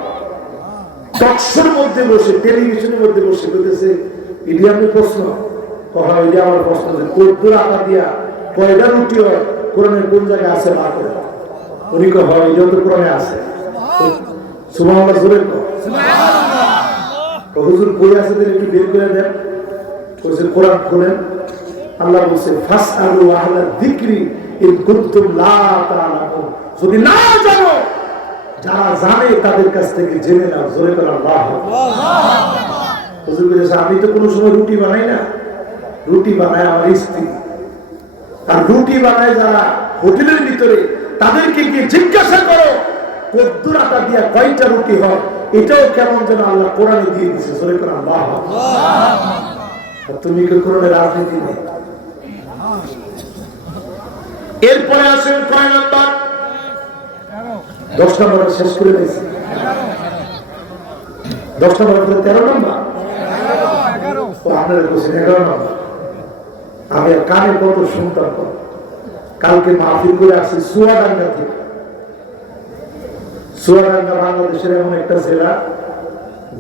টকশোর মধ্যে বসে টেলিভিশনের মধ্যে বসে বলতেছে এটি আপনি প্রশ্ন কখনো এটি আমার প্রশ্ন, 70 আটা দিয়া কয়টা রুটি হয় কোরআনের কোন জায়গায় আছে বার করে দাও। উনি কয় হয় এটাও তো কোরআনে আছে। সুবহানাল্লাহ জোরে কও হুজুর কই আছে দিন একটু বের করে দেন। বলছে কোরআন খুলেন, আল্লাহ বলছে ফাসআলু আহলা যিকরি ইন কুনতুম লা তা'লামুন, যদি না জানো যারা জানে তাদের কাছ থেকে জেনে নাও। জোরে করে আল্লাহ। হুজুর বলেছে আমি তো কোনো সময় রুটি বানাই না, রুটি বানায় আমার স্ত্রী, আর রুটি বানায় যারা হোটেলের ভিতরে তাদেরকে গিয়ে জিজ্ঞাসা করো 70 আটা দিয়া কয়টা রুটি হয়, এটাও কেমন যেন আল্লাহ কোরআনে দিয়ে দিচ্ছে। জোরে করে আল্লাহ। তুমি কি কোরআনের রাজনীতি নেই? এরপরে আসেন কয় নাম্বার? 10 নম্বর শেষ করে দিয়েছি। 10 নম্বর 13 নম্বর আপনারা বলছেন 11 নম্বর। আমি কানে কত শুনতাম, কালকে মাহফিল করে আসছি চুয়াডাঙ্গা থেকে। চুয়াডাঙ্গা বাংলাদেশের এমন একটা জেলা,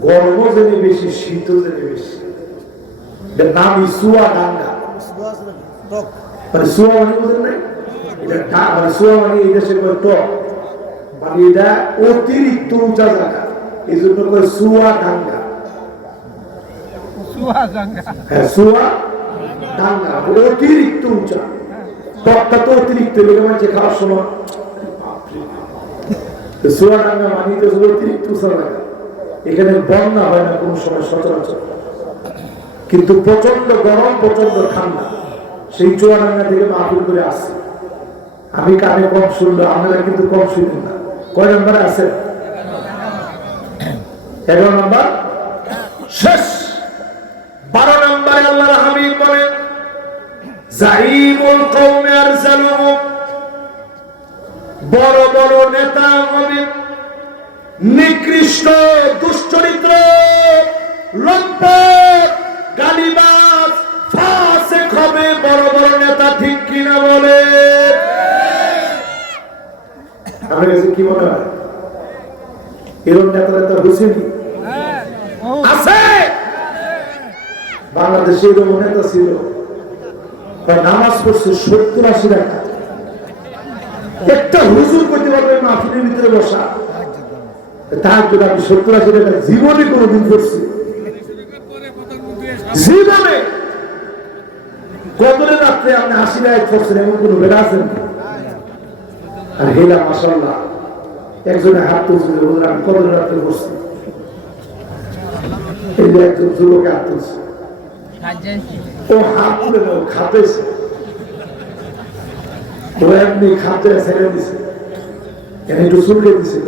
গরমও জেনে বেশি, শীতও জেনে বেশি। নামই চুয়াডাঙ্গা, মানে চুয়া মানে বুঝেন নাই, এটা মানে চুয়া মানে এই দেশে কয় টক, মানে এটা অতিরিক্ত উঁচা জায়গা, এই জন্য কয় চুয়াডাঙ্গা। হ্যাঁ চুয়াডাঙ্গা অতিরিক্ত উঁচা, টকটা তো অতিরিক্ত মানুষের খাওয়ার সময়। চুয়াডাঙ্গা মানে তো অতিরিক্ত উঁচা জায়গা, এখানে বন্যা হয় না কোন সময় সচরাচর, কিন্তু প্রচন্ড গরম, প্রচন্ড ঠান্ডা। সেই চুয়াডাঙ্গা থেকে মাহফিল করে আসছে। আমি কানে কম শুনলো, আপনারা কিন্তু কম শুনেন না। কয় নম্বরে আছে? 11 নম্বর শেষ। 12 নম্বরে আল্লাহর হাবিব বলেন জাইমুল কওমে আরসালুহুম, বড় বড় নেতা হবে নিকৃষ্ট, দুশ্চরিত্র, লম্পট, গালিবাজ, ফাসিক হবে, বড় বড় নেতা আমার কাছে কি মনে হয় এরকম নেতা বুঝিনি আছে বাংলাদেশে এরকম নেতা ছিল নামাজ পড়ছে 70-80 টাকা একটা হুজুর করতে পারবে মাহফিলের ভিতরে বসা তার জন্য আমি 70-80 টাকা জীবনে কোনোদিন করছি জীবনে কদরের রাত্রে আপনি 80 টাকা করছেন এমন কোন বেড়া আছেন আর হেলা মাশাআল্লাহ একজনে হাত তুলছে আমি কদরের রাত্রে বসছি এই যে একজন যুবকে হাত তুলছে ও হাত তুলে না খাতেছে ও এমনি খাতে ছেড়ে দিছে একটু চুলকে দিছিল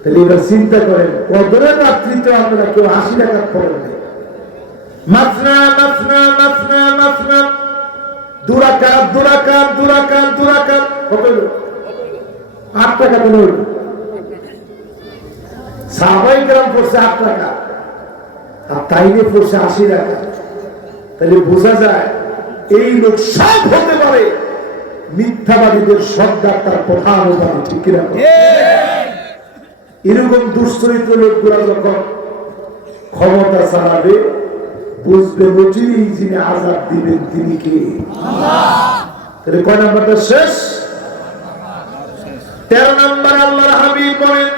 তাহলে এবার চিন্তা করেন কদরের রাত্রিতে আপনারা কেউ 80 টাকা পড়েন নাই মাসনা মাসনা মাসনা মাসনা দুরাকাত দুরাকাত দুরাকাত দুরাকাত কত হলো 8 টাকা দিল সাহাবায়ে কেরাম পড়ছে 8 টাকা আর তাইলে পড়ছে 80 টাকা তাহলে বোঝা যায় এই লোক সব হতে পারে মিথ্যাবাদীদের সর্দার তার প্রধান উপায় ঠিক কিনা এরকম দুশ্চরিত্র লোকগুলা যখন ক্ষমতা চালাবে বুঝবে বুঝিনি যিনি আযাব দিবেন তিনি কে তাহলে কয় নাম্বারটা শেষ 13 নাম্বার আল্লাহর হাবিব বলেন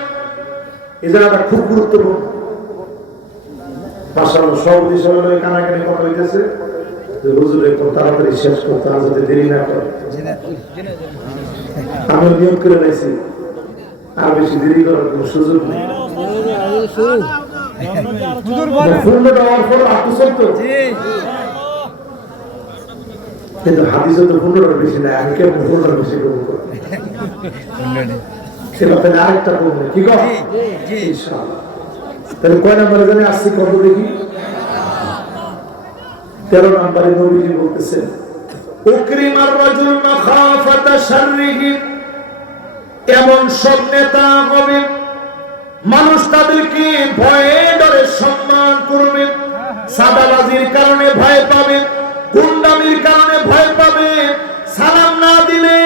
এই জায়গাটা খুব গুরুত্বপূর্ণ মাশাআল্লাহ সব বিষয়ে কানাকানি কথা হইতেছে যে হুজুর একটু তাড়াতাড়ি শেষ করতে আর যাতে দেরি না করে আমি নিয়ত করে নিয়েছি আর বেশি দেরি করার কোনো সুযোগ নেই কিন্তু হাদিসে তো 15টার বেশি নাই আমি কেমন 15টার বেশি করবো সেটা তাহলে আরেকটা করবো কি কর ইনশাআল্লাহ তাহলে কয় নাম্বারে জানি আসছি কত দেখি 13 নম্বরে নবীজি বলতেছেন উকরিমার রাজুল মাখাফাতা শাররিহি এমন সব নেতা হবে মানুষ তাদেরকে ভয়ে ডরে সম্মান করবে সাদাবাজির কারণে ভয় পাবে গুন্ডামির কারণে ভয় পাবে সালাম না দিলে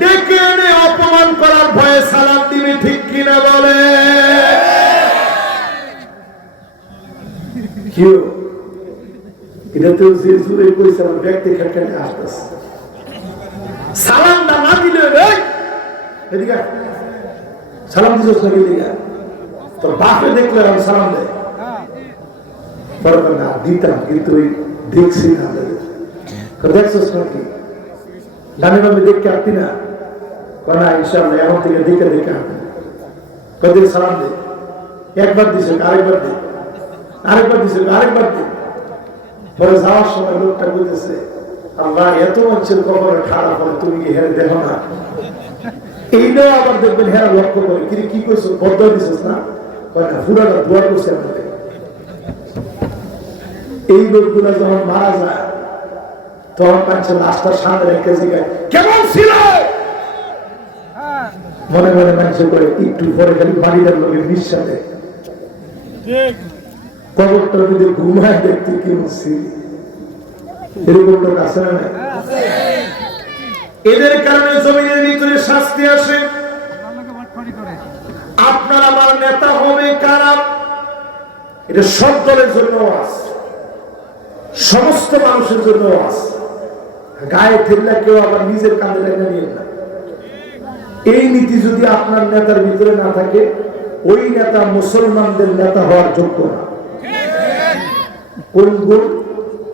ডেকে এনে অপমান করার ভয়ে সালাম দিবে ঠিক কিনা বলে কি এটা তো যে জুড়ে কইছে আমার ব্যক্তি খেটখানে আসতেছে সালামটা না দিলে এদিকে সালাম দিছস না এদিকে তোর বাপে দেখলে আমি সালাম দেয় বরাবর না দিতাম কিন্তু ওই দেখছি না দেখছস নাকি ডানে বামে দেখতে আসতি না না ইনশাআল্লাহ এখন থেকে দেখে দেখে আসবি কদিন সালাম দে একবার দিছে আরেকবার দে আরেকবার দিছে আরেকবার দে পরে যাওয়ার সময় লোকটা বলতেছে আল্লাহ এত অঞ্চল কবরে খারাপ হলে তুমি কি হেরে দেখো না এইটাও আবার দেখবেন হেরা লক্ষ্য করে কিন্তু কি করছো বদ্ধ দিছিস না পুরাটা দোয়া করছে আমাদের এই লোকগুলা যখন মারা যায় তখন পাচ্ছে লাশটার সামনে রেখে জিগায় কেমন ছিল মনে মনে মানুষ করে একটু পরে খালি বাড়িটার লোকের নিঃশ্বাসে কবরটার মধ্যে ঘুমায় দেখতে কি মুশকিল এরকম লোক আছে না এদের কারণে জমিনের ভিতরে শাস্তি আসে আপনার আমার নেতা হবে কারা এটা সব দলের জন্য আছে সমস্ত মানুষের জন্য আছে গায়ে ঠেললে কেউ আবার নিজের কাঁধে রেখে নিয়ে না এই নীতি যদি আপনার নেতার ভিতরে না থাকে ওই নেতা মুসলমানদের নেতা হওয়ার যোগ্য না কোন গুণ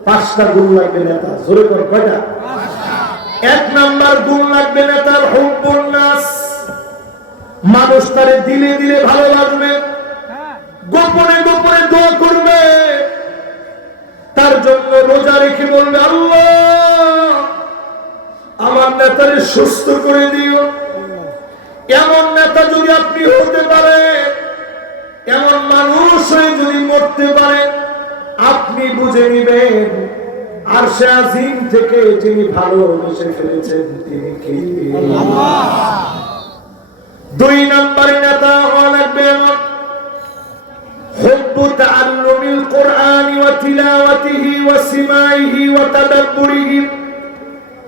5টা গুণ লাগবে নেতা জোরে করে কয়টা 1 নাম্বার গুণ লাগবে নেতার হুব্বুন নাস মানুষ তারে দিলে দিলে ভালোবাসবে গোপনে গোপনে দোয়া করবে তার জন্য রোজা রেখে বলবে আল্লাহ আমার নেতারে সুস্থ করে দিও এমন নেতা যদি আপনি হতে পারে এমন মানুষ হয়ে যদি মরতে পারে আপনি বুঝে নিবেন আরশে আজিম থেকে যিনি ভালোবেসে ফেলেছেন তিনি কে আল্লাহ 2 নম্বরে নেতা হওয়া লাগবে এমন হুব্বু তাআল্লুমিল কুরআনি ওয়া তিলাওয়াতিহি ওয়া সিমাইহি ওয়া তাদাব্বুরিহি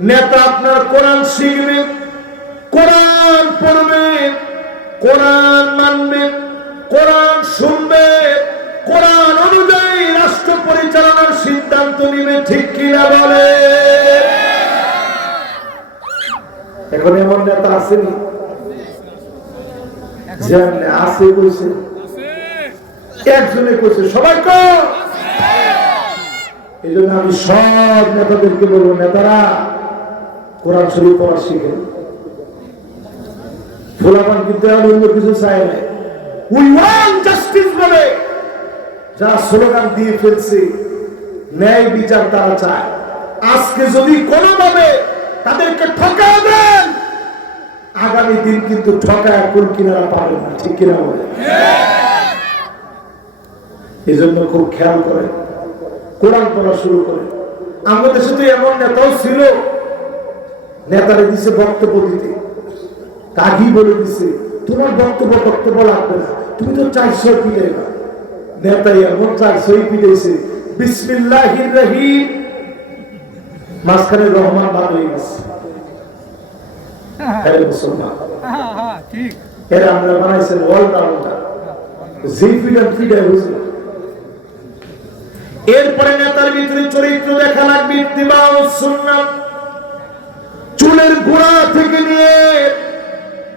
নেতা আপনার কোরআন শিখবে কোরআন পড়বে কোরআন মানবে, কোরআন শুনবে, কোরআন অনুযায়ী রাষ্ট্র পরিচালনার সিদ্ধান্ত নিবে, ঠিক কিনা বলে? এখন এমন নেতা আসেনি যে আছে কইছে, একজনে কইছে, সবাই কর। এই জন্য আমি সব নেতাদেরকে বলবো, নেতারা কোরআন শরীফ পড়া শিখেন। ফোলাপান কিন্তু অন্য কিছু চায় না, উই ওয়ান্ট জাস্টিস বলে যারা স্লোগান দিয়ে ফেলছে, ন্যায় বিচার তারা চায়। আজকে যদি কোনোভাবে তাদেরকে ঠকায় দেন, আগামী দিন কিন্তু ঠকায় কুল কিনারা পাবেন না, ঠিক কিনা বলে? এই জন্য খুব খেয়াল করে কোরআন পড়া শুরু করে। আমাদের দেশে তো এমন নেতাও ছিল, নেতারে দিছে বক্তব্য দিতে, কাগি বলে দিছে তোমার বক্তব্য লাগবে না, তুমি তো 400 পিটাইবা। নেতাই এমন 400 পিটাইছে, বিসমিল্লাহির রহিম, মাঝখানে রহমান বাদ হয়ে গেছে। মুসলমান ঠিক এরা আমরা বানাইছেন অলরাউন্ডার, যে ফিডাই হয়েছে। এরপরে নেতার ভিতরে চরিত্র দেখা লাগবে, ইত্তিবাউ সুন্নাহ। চুলের গোড়া থেকে নিয়ে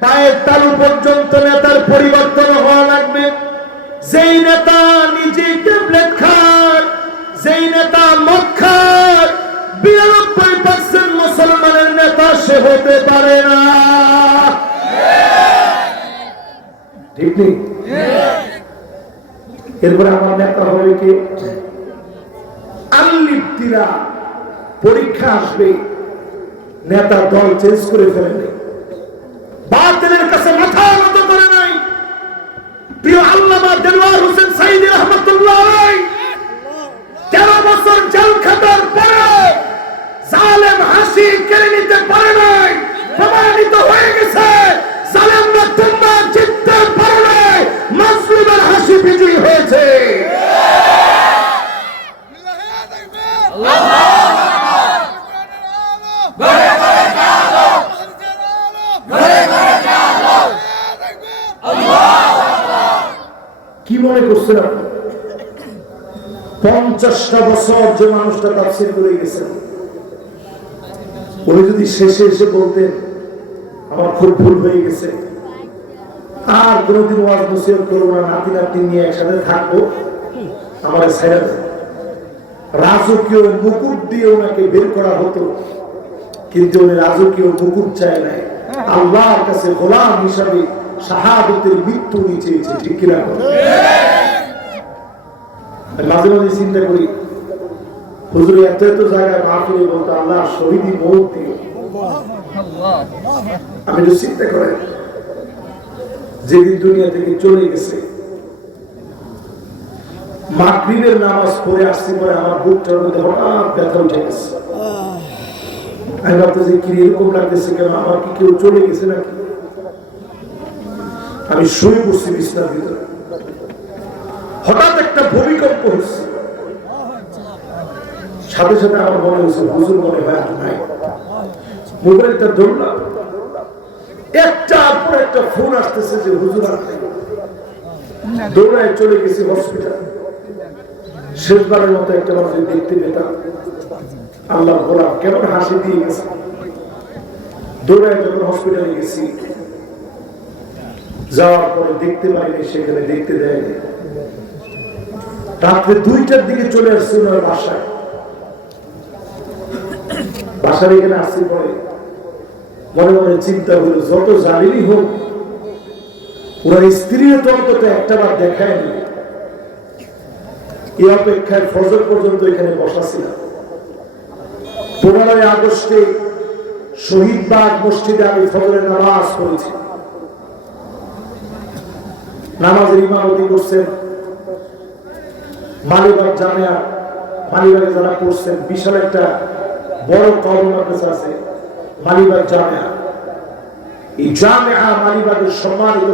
পায়ের তালু পর্যন্ত নেতার পরিবর্তন হওয়া লাগবে। যেই নেতা নিজে ট্যাবলেট খান, যেই নেতা মদ খান, 92% মুসলমানের নেতা সে হতে পারে না, ঠিক নেই? এরপরে আমার নেতা হবে কি? আল্লিপ্তিরা পরীক্ষা আসবে, নেতা দল চেঞ্জ করে ফেলে নাই, বাতিলের কাছে মাথা নত করে নাই। প্রিয় আল্লামা দেলোয়ার হোসেন সাঈদী রাহমাতুল্লাহ আলাইহি 13 বছর জেল খাটার পরে জালেম হাসি কেড়ে নিতে পারে নাই, প্রমাণিত হয়ে গেছে জালেমরা তোমরা জিততে পারে নাই, মাজলুমের হাসি বিজয়ী হয়েছে। কি মনে করছেন আপনি? 50টা বছর যে মানুষটা তাফসীর করে গেছেন, উনি যদি শেষে এসে বলতেন আমার খুব ভুল হয়ে গেছে, আর কোনোদিন ওয়াজ নসিহত করবো না, নাতি নাতনি নিয়ে একসাথে থাকবো, আমার ছায়া রাজকীয় মুকুট দিয়ে ওনাকে বের করা হতো, কিন্তু উনি রাজকীয় মুকুট চায় নাই, আল্লাহর কাছে গোলাম হিসাবে শাহাদাতের মৃত্যু চেয়েছে, ঠিক কিনা? মাঝে মাঝে চিন্তা করি, হুজুর এত এত জায়গায় মাহফিলে বলতো আল্লাহ শহীদি মৌত দিও। আমি তো চিন্তা করি, যেদিন দুনিয়া থেকে চলে গেছে, মাগরিবের নামাজ পড়ে আসছি, পরে আমার বুকটার মধ্যে হঠাৎ ব্যথা উঠে গেছে। আমি ভাবতেছি কি এরকম লাগতেছে কেন, আমার কি কেউ চলে গেছে নাকি? আমি শুয়ে পড়ছি বিছনার ভিতরে, হঠাৎ একটা ভূমিকম্প হচ্ছে, সাথে সাথে আমার মনে হচ্ছে হুজুর মনে হয় আর নাই। মোবাইলটা ধরলাম, একটার পর একটা ফোন আসতেছে যে হুজুর আর নাই। দৌড়ায় চলে গেছি হসপিটাল, শেষবারের মতো একটা মানুষ দেখতে পেতাম, আল্লাহ গোলাম কেমন হাসি দিয়ে গেছে। দৌড়ায় যখন হসপিটালে গেছি, যাওয়ার পরে দেখতে পাইনি, সেখানে দেখতে দেয়নি। রাত্রে 2টার দিকে চলে আসছি ওনার বাসায়। বাসার এখানে আসছি, পরে মনে মনে চিন্তা হলো যত জালিমই হোক, ওনার স্ত্রীও তো অন্তত একটা বার দেখায়নি। এই অপেক্ষায় ফজর পর্যন্ত এখানে বসা ছিলাম। 15 আগস্টে শহীদবাগ মসজিদে আমি ফজরের নামাজ পড়েছি। নামাজের ইমামতি করছেন মালিবাগ জামিয়া, মালিবাগে যারা পড়ছেন, বিশাল একটা বড় কওম মাদ্রাসা আছে মালিবাগ জামিয়া। এই জামিয়া মালিবাগের সম্মানিত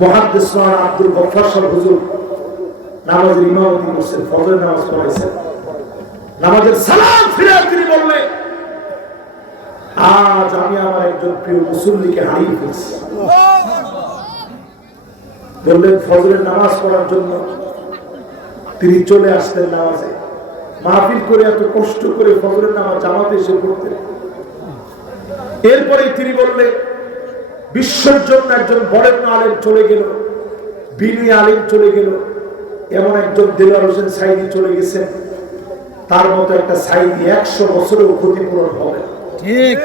মুহাদ্দিস মাওলানা আব্দুল গফফার সাহেব হুজুর নামাজের ইমামতি করছেন, ফজরের নামাজ পড়াইছেন। নামাজের সালাম ফিরে তিনি বললেন, আজ আমি আমার একজন প্রিয় মুসল্লিকে হারিয়ে ফেলছি। বললেন ফজরের নামাজ পড়ার জন্য তিনি চলে আসতেন নামাজে, মাহফিল করে এত কষ্ট করে ফজরের নামাজ জামাতে এসে পড়তেন। এরপরে তিনি বললেন বিশ্বের জন্য একজন বরেণ্য আলেম চলে গেল, বিনি আলেম চলে গেল, এমন একজন দেলোয়ার হোসেন সাইদি চলে গেছেন, তার মতো একটা সাইদি 100 বছরেও ক্ষতিপূরণ হবে। ঠিক।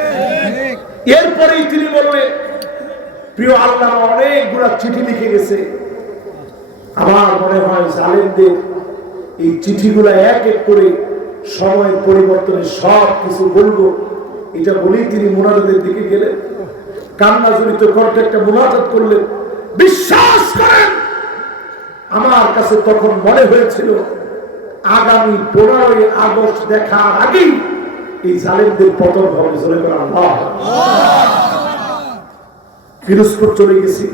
এরপরেই তিনি বললেন প্রিয় আল্লাহ অনেকগুলা চিঠি লিখে গেছে, আমার মনে হয় জালেমদের এই চিঠিগুলা এক এক করে সময় পরিবর্তনে সব কিছু বলবো, এটা বলেই তিনি মুনাজাতের দিকে গেলেন। কান্না জড়িত কণ্ঠে একটা মুনাজাত করলেন। বিশ্বাস করেন আমার কাছে তখন মনে হয়েছিল আগামী 15ই আগস্ট দেখার আগেই এই জালেমদের পতন হবে। চলে গেল আল্লাহ। পিরোজপুর চলে গেছি,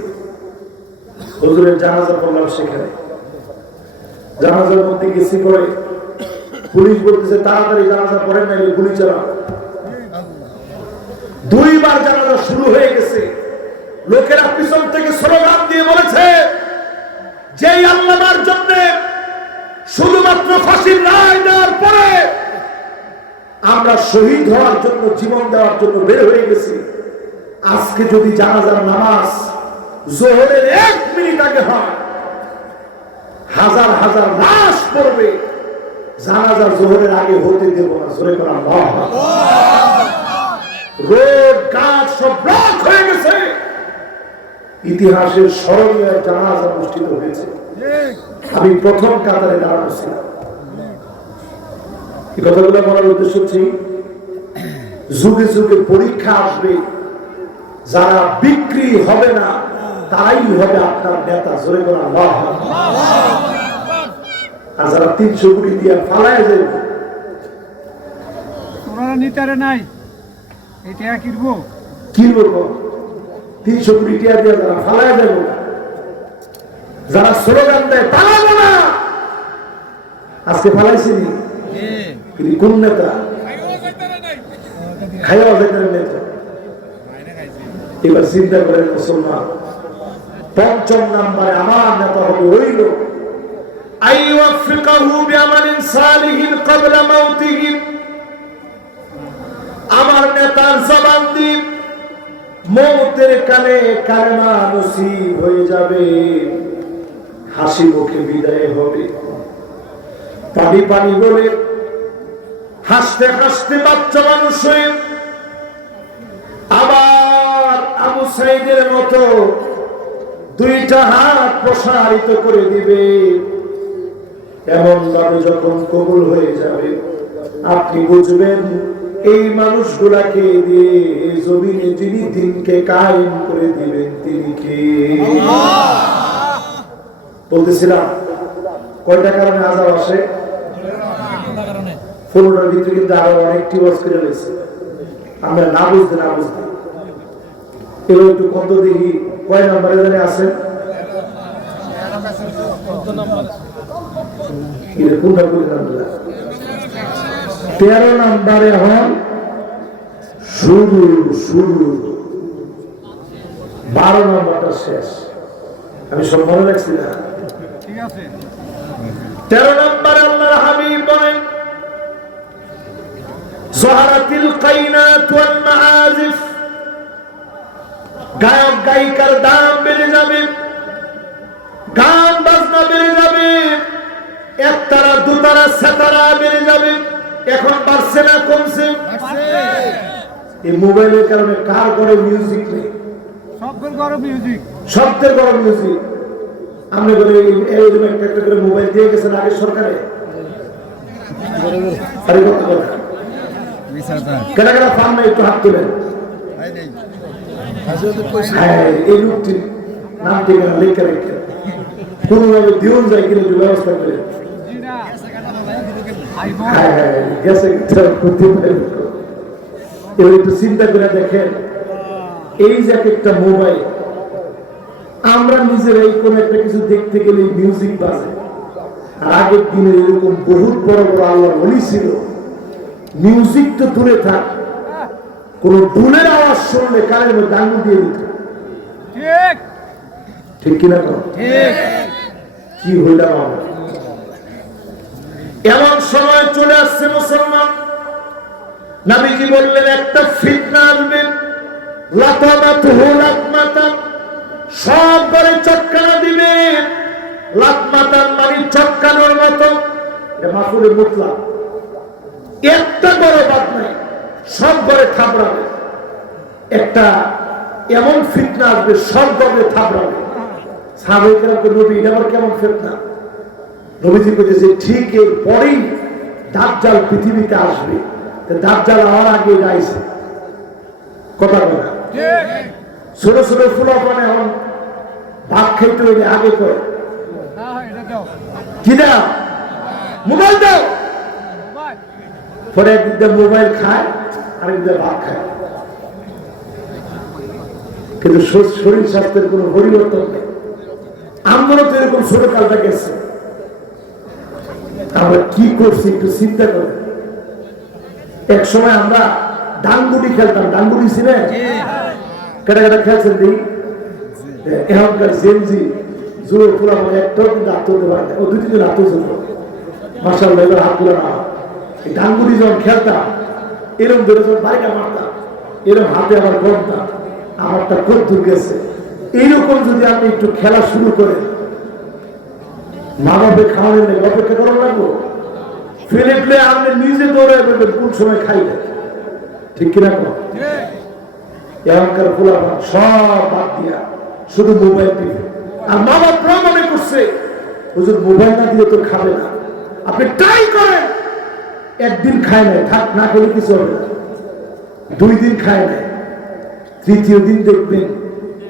হুজুরের জানাজা পড়লাম সেখানে। জানাজার মধ্যে গেছি, পরে পুলিশ বলতেছে তাড়াতাড়ি জানাজা পড়েন না, গুলি চালাও। 2 বার জানাজা শুরু হয়ে গেছে, লোকেরা পিছন থেকে স্লোগান দিয়ে বলেছে যে আল্লাহর জন্য শুধুমাত্র ফাঁসির রায় দেওয়ার পরে আমরা শহীদ হওয়ার জন্য, জীবন দেওয়ার জন্য বের হয়ে গেছি। আজকে যদি জানাজার নামাজ জোহরের 1 মিনিট আগে হয়, হাজার হাজার লাশ পড়বে, জানাজা জোহরের আগে হতে দেব না। জোরে করা আল্লাহ। রোড কাজ সব ব্লক হয়ে গেছে, ইতিহাসের স্মরণীয় জানাজা অনুষ্ঠিত হয়েছে। আমি প্রথম কাতারে দাঁড়ানো ছিলাম। এই কথাগুলো বলার উদ্দেশ্য হচ্ছে যুগে যুগে পরীক্ষা আসবে, যারা বিক্রি হবে না তারাই হবে আপনার নেতা। জোরে করা আল্লাহ। আর যারা 300 কোটি দিয়ে ফালায় যাবে, তোরা নিতারে নাই, এটা কিনবো কিনবো 300 কোটি টাকা দিয়ে যারা ফালায় যাবো, যারা স্লোগান দেয় পালাবো না, আজকে ফালাইছিনি কোন নেতা? খাইয়া যেতেন নেতা। এবার চিন্তা করেন মুসলমান, 5ম নম্বরে আমার নেতা হবে ওই লোক আইওয়াফিকাহু বিআমালিন সালিহিন ক্বাবলা মাউতিহি। আমার নেতার জবান দিয়ে মৌতের কালে কালেমা নসিব হয়ে যাবে, হাসি মুখে বিদায় হবে। পানি পানি বলে হাসতে হাসতে বাচ্চা মানুষ হয়ে আবার আবু সাইদের মতো 2টা হাত প্রসারিত করে দিবে। এমন ভাবে যখন কবুল হয়ে যাবে, আপনি বুঝবেন এই মানুষগুলাকে দিয়ে জমিনে যিনি দিনকে কায়েম করে দিবেন তিনি কে। বলতেছিলাম কয়টা কারণে আযাব আসে? 15টার ভিতরে কিন্তু আরো অনেকটি ওয়াজ করে রয়েছে, আমরা না বুঝতে এবার একটু কত দেখি কয় নম্বরে জানে আছেন? 13 নম্বরে হন শুরু 12 নম্বরটা শেষ। আমি সব মনে রাখছি না। ঠিক আছে। 13 নম্বরে আল্লাহর হাবিব বলেন যাহারাতিল কাইনাত ওয়াল মাআজিফ, গায়ক গায়িকার দাম বেড়ে যাবে, গান বাজনা বেড়ে যাবে, একতারা দুতারা সেতারা বেড়ে যাবে। এখন বাড়ছে না কমছে? এই মোবাইলের কারণে কার ঘরে মিউজিক নেই? সবগুলো গরম মিউজিক, শব্দের গরম মিউজিক। আপনি বলে এইরকম একটা করে মোবাইল দিয়ে গেছেন আগে সরকারে, কেনা কেনা ফার্ম না, একটু হাত তোলেন। এই লোকটি নাম ঠিক না, লেখা রেখে কোনোভাবে দিন যায় কিনা ব্যবস্থা করে এবার একটু চিন্তা করে দেখেন, এই যে একটা মোবাইল, আমরা নিজেরাই কোন একটা কিছু দেখতে গেলে মিউজিক বাজে। আর আগের দিনে এরকম বহুত বড় বড় আল্লাহর ওলি ছিল, মিউজিক তো দূরে থাক, কোন ঢুলের আওয়াজ শুনলে কানের মধ্যে আঙুল দিয়ে দিত। ঠিক ঠিক কিনা কর? ঠিক। কি হইলাম আমরা? এমন সময় চলে আসছে মুসলমান, নবীজি বললেন একটা ফিতনা আসবে, লাতামাতুহু লাতমাতান, সব ঘরে চটকানা দিবে। লাতমাতান মানে চটকানোর মতো, এটা মাফুলে মুতলাক, একটা বড় বাদ নাই, সব ঘরে থাবড়াবে। একটা এমন ফিতনা আসবে, সব ঘরে থাবড়াবে। সাহাবায়ে কেরামকে নবী এটা আবার কেমন ফিতনা? নবীজি বলেছে ঠিক এর পরেই দাজ্জাল পৃথিবীতে আসবে। দাজ্জাল হওয়ার আগে গাইছে কথা বলা। ছোট ছোট ফুলাপানে এখন ভাত খাইতে হইলে আগে করে এটা দাও কি দাও, মোবাইল দাও। ভাই পরে একদিন মোবাইল খায়, আরেকদিন ভাত খায়, কিন্তু শরীর স্বাস্থ্যের কোনো পরিবর্তন নেই। আমরাও তো এরকম ছোট কালটা গেছে, আমরা কি করছি একটু চিন্তা করেন। এক সময় আমরা ডাঙ্গুলি খেলতাম, ডাঙ্গুলি ছিলেন কেটা কেটা খেলছেন দিই। এখনকার জেনজি জুড়ে পুরা মানে একটাও কিন্তু হাত তুলতে পারে না, ও দুই তিনজন হাত তুলছিল মাশাআল্লাহ, এবার হাত তোলা না। এই ডাঙ্গুলি যখন খেলতাম এরকম ধরে যখন বাড়িটা মারতাম, এরকম হাতে আমার গড়তাম, আমারটা খুব দূর গেছে। এইরকম যদি আপনি একটু খেলা শুরু করেন, মা বাপে খাওয়ানোর নেই, অপেক্ষা করার লাগবো। ফেলে ফেলে আপনি নিজে দৌড়ে বলবেন কোন সময় খাইলে, ঠিক কিনা কর? এখনকার ফুলাফান সব বাদ দিয়া শুধু মোবাইল টিপে। আর মা বাপরা মনে করছে হুজুর মোবাইল না দিলে তো খাবে না। আপনি ট্রাই করেন, একদিন খায় নাই, থাক না খেলে কিছু হবে না। 2 দিন খায় নাই, তৃতীয় দিন দেখবেন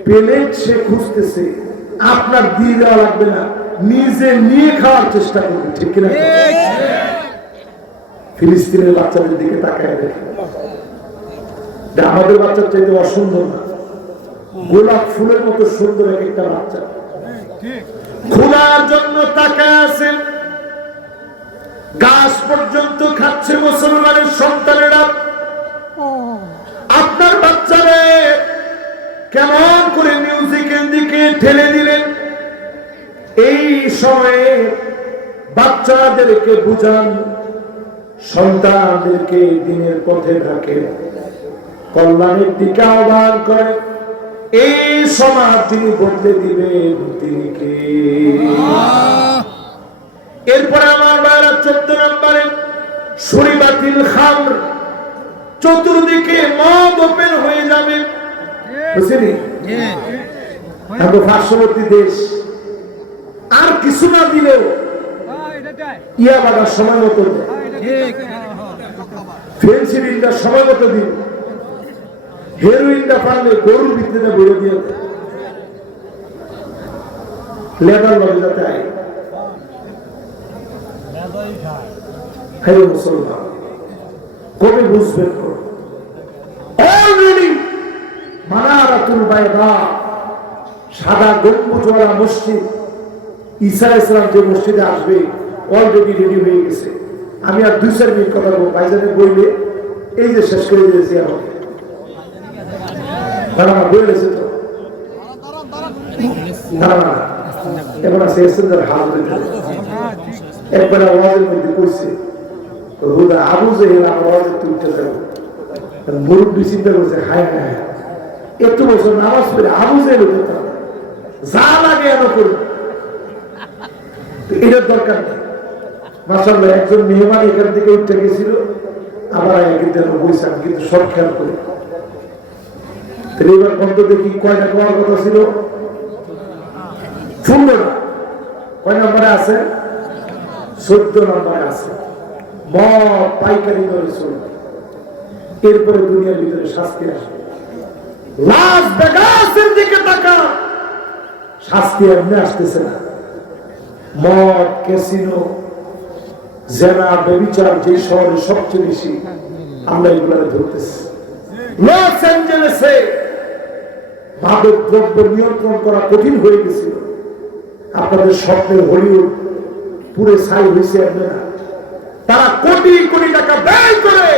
প্লেট সে খুঁজতেছে, আপনার দিয়ে দেওয়া লাগবে না, নিজে নিয়ে খাওয়ার চেষ্টা করবে, ঠিক কিনা? ফিলিস্তিনের বাচ্চাদের দিকে তাকায় দেখে, আমাদের বাচ্চার চাইতে অসুন্দর না, গোলাপ ফুলের মতো সুন্দর এক একটা বাচ্চা খোলার জন্য তাকায় আছে। গাছ পর্যন্ত খাচ্ছে মুসলমানের সন্তানেরা। আপনার বাচ্চারে কেমন করে মিউজিকের দিকে ঠেলে দিলেন। এই সময়ে বাচ্চাদেরকে বুঝান, সন্তানদেরকে দিনের পথে রাখেন, কল্যাণের দিকে আহ্বান করেন। এই সমাজ যিনি বদলে দিবেন তিনি কে? এরপরে আমার ভাইরা 14 নম্বরে শরীবাতিল খামর, চতুর্দিকে মদ ওপেন হয়ে যাবে। বুঝলি আমরা পার্শ্ববর্তী দেশ আর কিছু না দিলেও ইয়া বাগার সময় মতো দেয়, ফেন্সিডিলটা সময় মতো দিন, হেরোইনটা পারলে গরুর ভিত্তিতে বেড়ে দিয়ে লেদার লগে যাতে আয়। মুসলমান কবে বুঝবেন? অলরেডি মানারাতুল বায়দা, সাদা গম্বুজওয়ালা মসজিদ, ঈসা আলাইহিস সালাম যে মসজিদে আসবে অলরেডি রেডি হয়ে গেছে। আমি আর 2-4 মিনিট কথা বলবো, ভাইজানের বইলে এই যে শেষ করে দিয়েছি আমাকে বলেছে তো না এবার আছে একবার আওয়াজের মধ্যে করছে আবু জেহেল আওয়াজে তুলতে যাবো, মুরব্বী চিন্তা করছে হায় হায় এত বছর নামাজ পড়ে আবু জেহেল হতে যা লাগে এত করবে, এটার দরকার নেই। মাশাআল্লাহ একজন মেহমান এখান থেকে উঠে গেছিল, আবার কিন্তু বলছেন কিন্তু সব খেয়াল করে। এবার বন্ধ দেখি কয়টা খাওয়ার কথা ছিল, 15টা। কয় নম্বরে আছে? 14 নম্বরে আছে। মদ পাইকারি দরে চলবে, এরপরে দুনিয়ার ভিতরে শাস্তি আসবে। লাস ভেগাসের দিকে তাকা, শাস্তি এমনি আসতেছে না। মদ, ক্যাসিনো, জেনা, ব্যভিচার যে শহরে সবচেয়ে বেশি, আমরা এগুলো ধরতেছি। লস অ্যাঞ্জেলেসে মাদক দ্রব্য নিয়ন্ত্রণ করা কঠিন হয়ে গেছিল। আপনাদের স্বপ্নের হলিউড পুরো ছাই হয়েছে না। তারা কোটি কোটি টাকা ব্যয় করে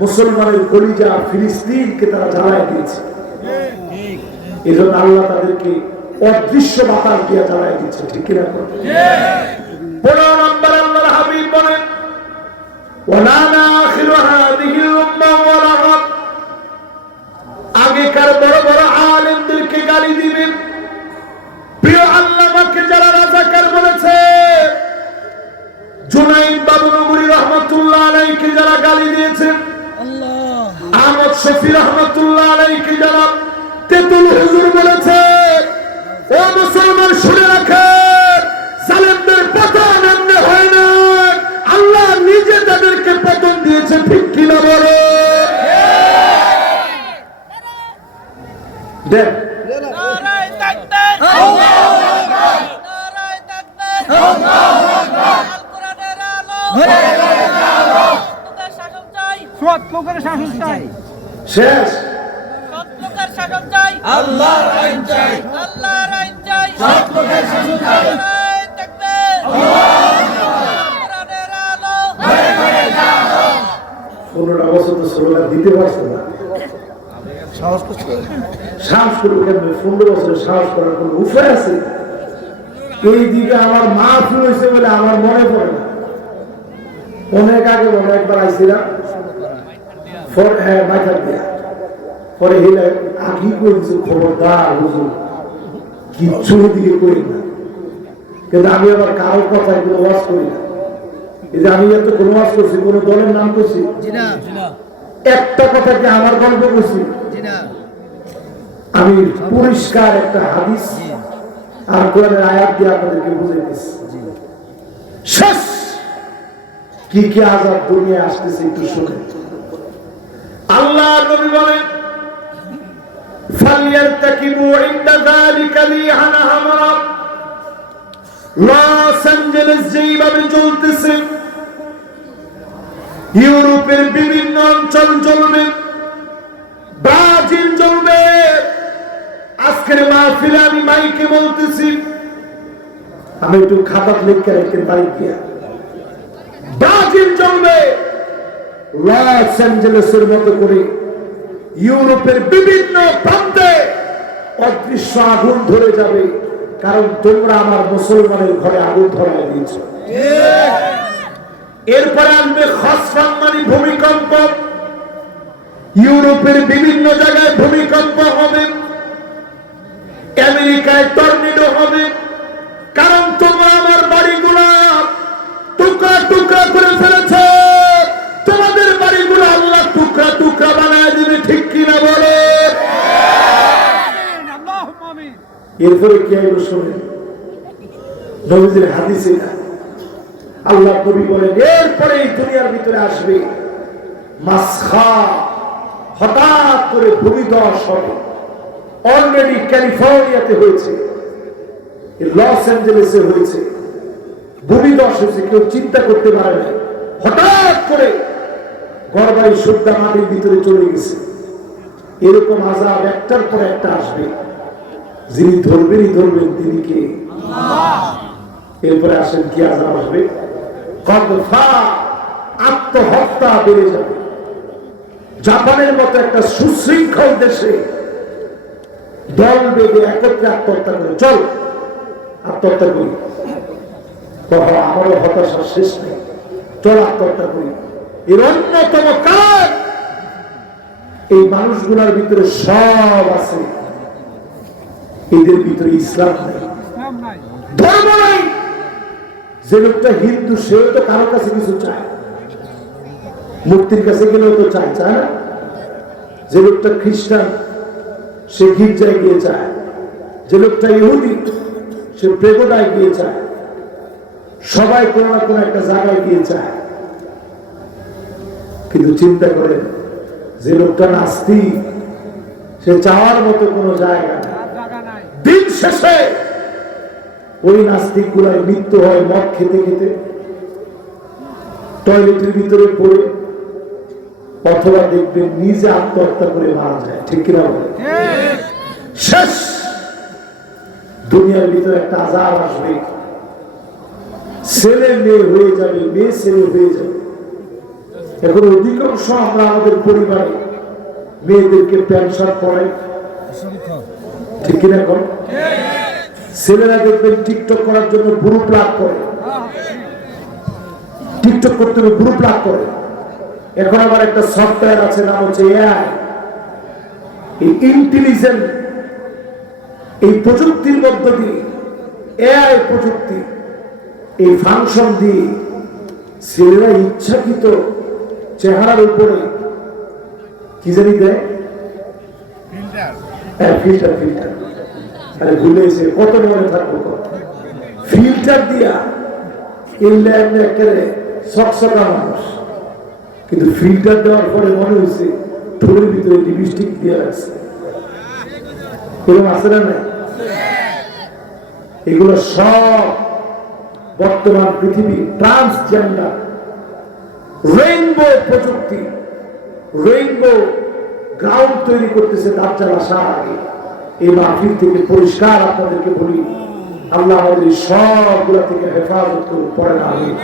মুসলমানের কলিজা ফিলিস্তিনকে তারা জ্বালায় দিয়েছে। এই জন্য আল্লাহ তাদেরকে অদৃশ্য বাতাস দিয়ে জ্বালায় দিচ্ছে, ঠিক কিনা? 15 নম্বর আল্লাহর হাবিব বলেন ওয়ালানা আখিরু হাদিহি উম্মাহ ওয়ালাগাত, আগেকার বড় বড় আলেমদেরকে গালি দিবেন, প্রিয় আল্লামাকে যারা রাজাকার বলেছে, জুনাইদ বাবু নগরী রহমাতুল্লাহ আলাইহিকে যারা গালি দিয়েছেন, আহমদ শফি রহমাতুল্লাহ আলাইহিকে যারা তেতুল হুজুর বলেছে, ও মুসলমান শুনে রাখেন, জালেমদের পতন এমনি হয় না, আল্লাহ নিজে তাদেরকে পতন দিয়েছে, ঠিক কিনা বলো? দেখ নারায়ে তাকবীর, আল্লাহু আকবার, নারায়ে তাকবীর, আল্লাহু আকবার, আল কোরআনের আলো, সত্যের শাসন চাই, সৎ লোকের শাসন চাই, শেষ। সৎ লোকের শাসন চাই, আল্লাহর আইন চাই, আল্লাহর আইন চাই, সৎ লোকের শাসন চাই, নারায়ে তাকবীর, কোরআনের আলো, 15টা বছর তো স্লোগান দিতে পারছে না, সাহস করছে। সাহস করবো কেন? 15 বছরে সাহস করার কোন উপায় আছে? এই দিকে আমার মা ফিল হয়েছে বলে আমার মনে পড়ে না। অনেক আগে মনে একবার আইছিলাম, হ্যাঁ মাথার দিয়া, পরে হিলে আগি করেছে, খবরদার হুজুর কিচ্ছু দিকে করি না, কিন্তু আমি আবার কারোর কথায় কোনো ওয়াজ করি না। এই যে আমি এত কোনো ওয়াজ করছি, কোনো দলের নাম করছি, জি না, একটা কথা কি আমার গল্প করছি, জি না, আমি পরিষ্কার একটা হাদিস আর কোরআনের আয়াত দিয়ে আপনাদেরকে বুঝিয়ে দিচ্ছি। শেষ কি কি আযাব দুনিয়ায় আসতেছে একটু শুনে। আল্লাহ নবী বলেন ফালইয়ারতাকিবু ইনদা যালিকা লিহানা হামরা, লস অ্যাঞ্জেলেস যেইভাবে চলতেছে, ইউরোপের বিভিন্ন অঞ্চল চলবে, ব্রাজিল চলবে। আজকের মাহফিলে আমি মাইকে বলতেছি, আমি একটু খাতা লিখে রেখে বাড়ি গিয়া, ব্রাজিল চলবে, লস অ্যাঞ্জেলেসের মতো করে ইউরোপের বিভিন্ন প্রান্তে অদৃশ্য আগুন ধরে যাবে, কারণ তোমরা আমার মুসলমানের ঘরে আগুন ধরায় দিয়েছ। এরপরে আসবে খসফান মানে ভূমিকম্প, ইউরোপের বিভিন্ন জায়গায় ভূমিকম্প হবে, আমেরিকায় টর্নেডো হবে, কারণ তোমরা আমার বাড়িগুলো টুকরা টুকরা করে ফেলেছ, তোমাদের বাড়িগুলো আল্লাহ টুকরা টুকরা বানায় দিবে, ঠিক কিনা বলো? আল্লাহুম্মা আমিন। এরপরে কি আইব শুনে, নবীজির হাদিসে না, আল্লাহ নবী বলেন এরপরে এই দুনিয়ার ভিতরে আসবে মাসখা, হঠাৎ করে ভূমিধস হবে। অলরেডি ক্যালিফোর্নিয়াতে হয়েছে, লস অ্যাঞ্জেলেসে হয়েছে, ভূমিধস হয়েছে, কেউ চিন্তা করতে পারে না। হঠাৎ করে ঘরবাড়ি সুদ্ধা মাটির ভিতরে চলে গেছে। এরকম আযাব একটার পর একটা আসবে, যিনি ধরবেনই ধরবেন তিনি কে? এরপরে আসেন কি আযাব আসবে? কদফা, আত্মহত্যা বেড়ে যাবে। জাপানের মতো একটা সুশৃঙ্খল দেশে দল বেঁধে একত্রে আত্মহত্যা করে, চল আত্মহত্যা করি, আমারও হতাশা শেষ নেই, চল আত্মহত্যা করি। এর অন্যতম কারণ এই মানুষগুলোর ভিতরে সব আছে, এদের ভিতরে ইসলাম নাই, ইসলাম নাই, ধর্ম নাই। যে লোকটা হিন্দু সেও তো কারোর কাছে কিছু চায়, মূর্তির কাছে গেলেও তো চায়, চায় না? যে লোকটা খ্রিস্টান সে গির্জায় গিয়ে চায়, যে লোকটা ইহুদি সে প্রেগোডায় গিয়ে চায়, সবাই কোনো না কোনো একটা জায়গায় গিয়ে চায়। কিন্তু চিন্তা করেন, যে লোকটা নাস্তিক সে চাওয়ার মতো কোনো জায়গা নেই। আর জায়গা নাই। দিন শেষে ওই নাস্তিক গুলার মৃত্যু হয় মদ খেতে খেতে, টয়লেটের ভিতরে পড়ে, অথবা দেখবেন নিজে আত্মহত্যা করে মারা যায়, ঠিক কিনা বলে? ঠিক। শেষ দুনিয়ার ভিতরে একটা আযাব আসবে, ছেলে মেয়ে হয়ে যাবে, মেয়ে ছেলে হয়ে যাবে, এখন অধিকাংশ আমরা আমাদের পরিবারে মেয়েদেরকে প্যান্ট শার্ট পরাই, ঠিক কিনা? এখন ছেলেরা দেখবেন টিকটক করার জন্য বুড়ো প্লাগ করে, টিকটক করতে হবে বুড়ো প্লাগ করে। এখন আবার একটা সফটওয়্যার আছে, নাম হচ্ছে এআই। এই ইন্টেলিজেন্ট এই প্রযুক্তির মধ্য দিয়ে, এআই প্রযুক্তি, এই ফাংশন দিয়ে ছেলেরা ইচ্ছাকৃত চেহারার উপরে কি জানি দেয়, ফিল্টার। ফিল্টার আরে ভুলে এসে কত মনে থাকবো, ফিল্টার দিয়া একেবারে সকসকা মানুষ, কিন্তু ফিল্টার দেওয়ার পরে মনে হয়েছে ঠোঁটের ভিতরে লিপস্টিক দিয়ে আছে। এরকম আছে না? নাই? এগুলো সব বর্তমান পৃথিবী ট্রান্সজেন্ডার রেইনবো প্রযুক্তি, রেইনবো গ্রাউন্ড তৈরি করতেছে দাজ্জাল আসার আগে। এই মাহফিল থেকে পরিষ্কার আপনাদেরকে বলি, আল্লাহ আমাদের সবগুলা থেকে হেফাজত করুন, পড়েন আমিন।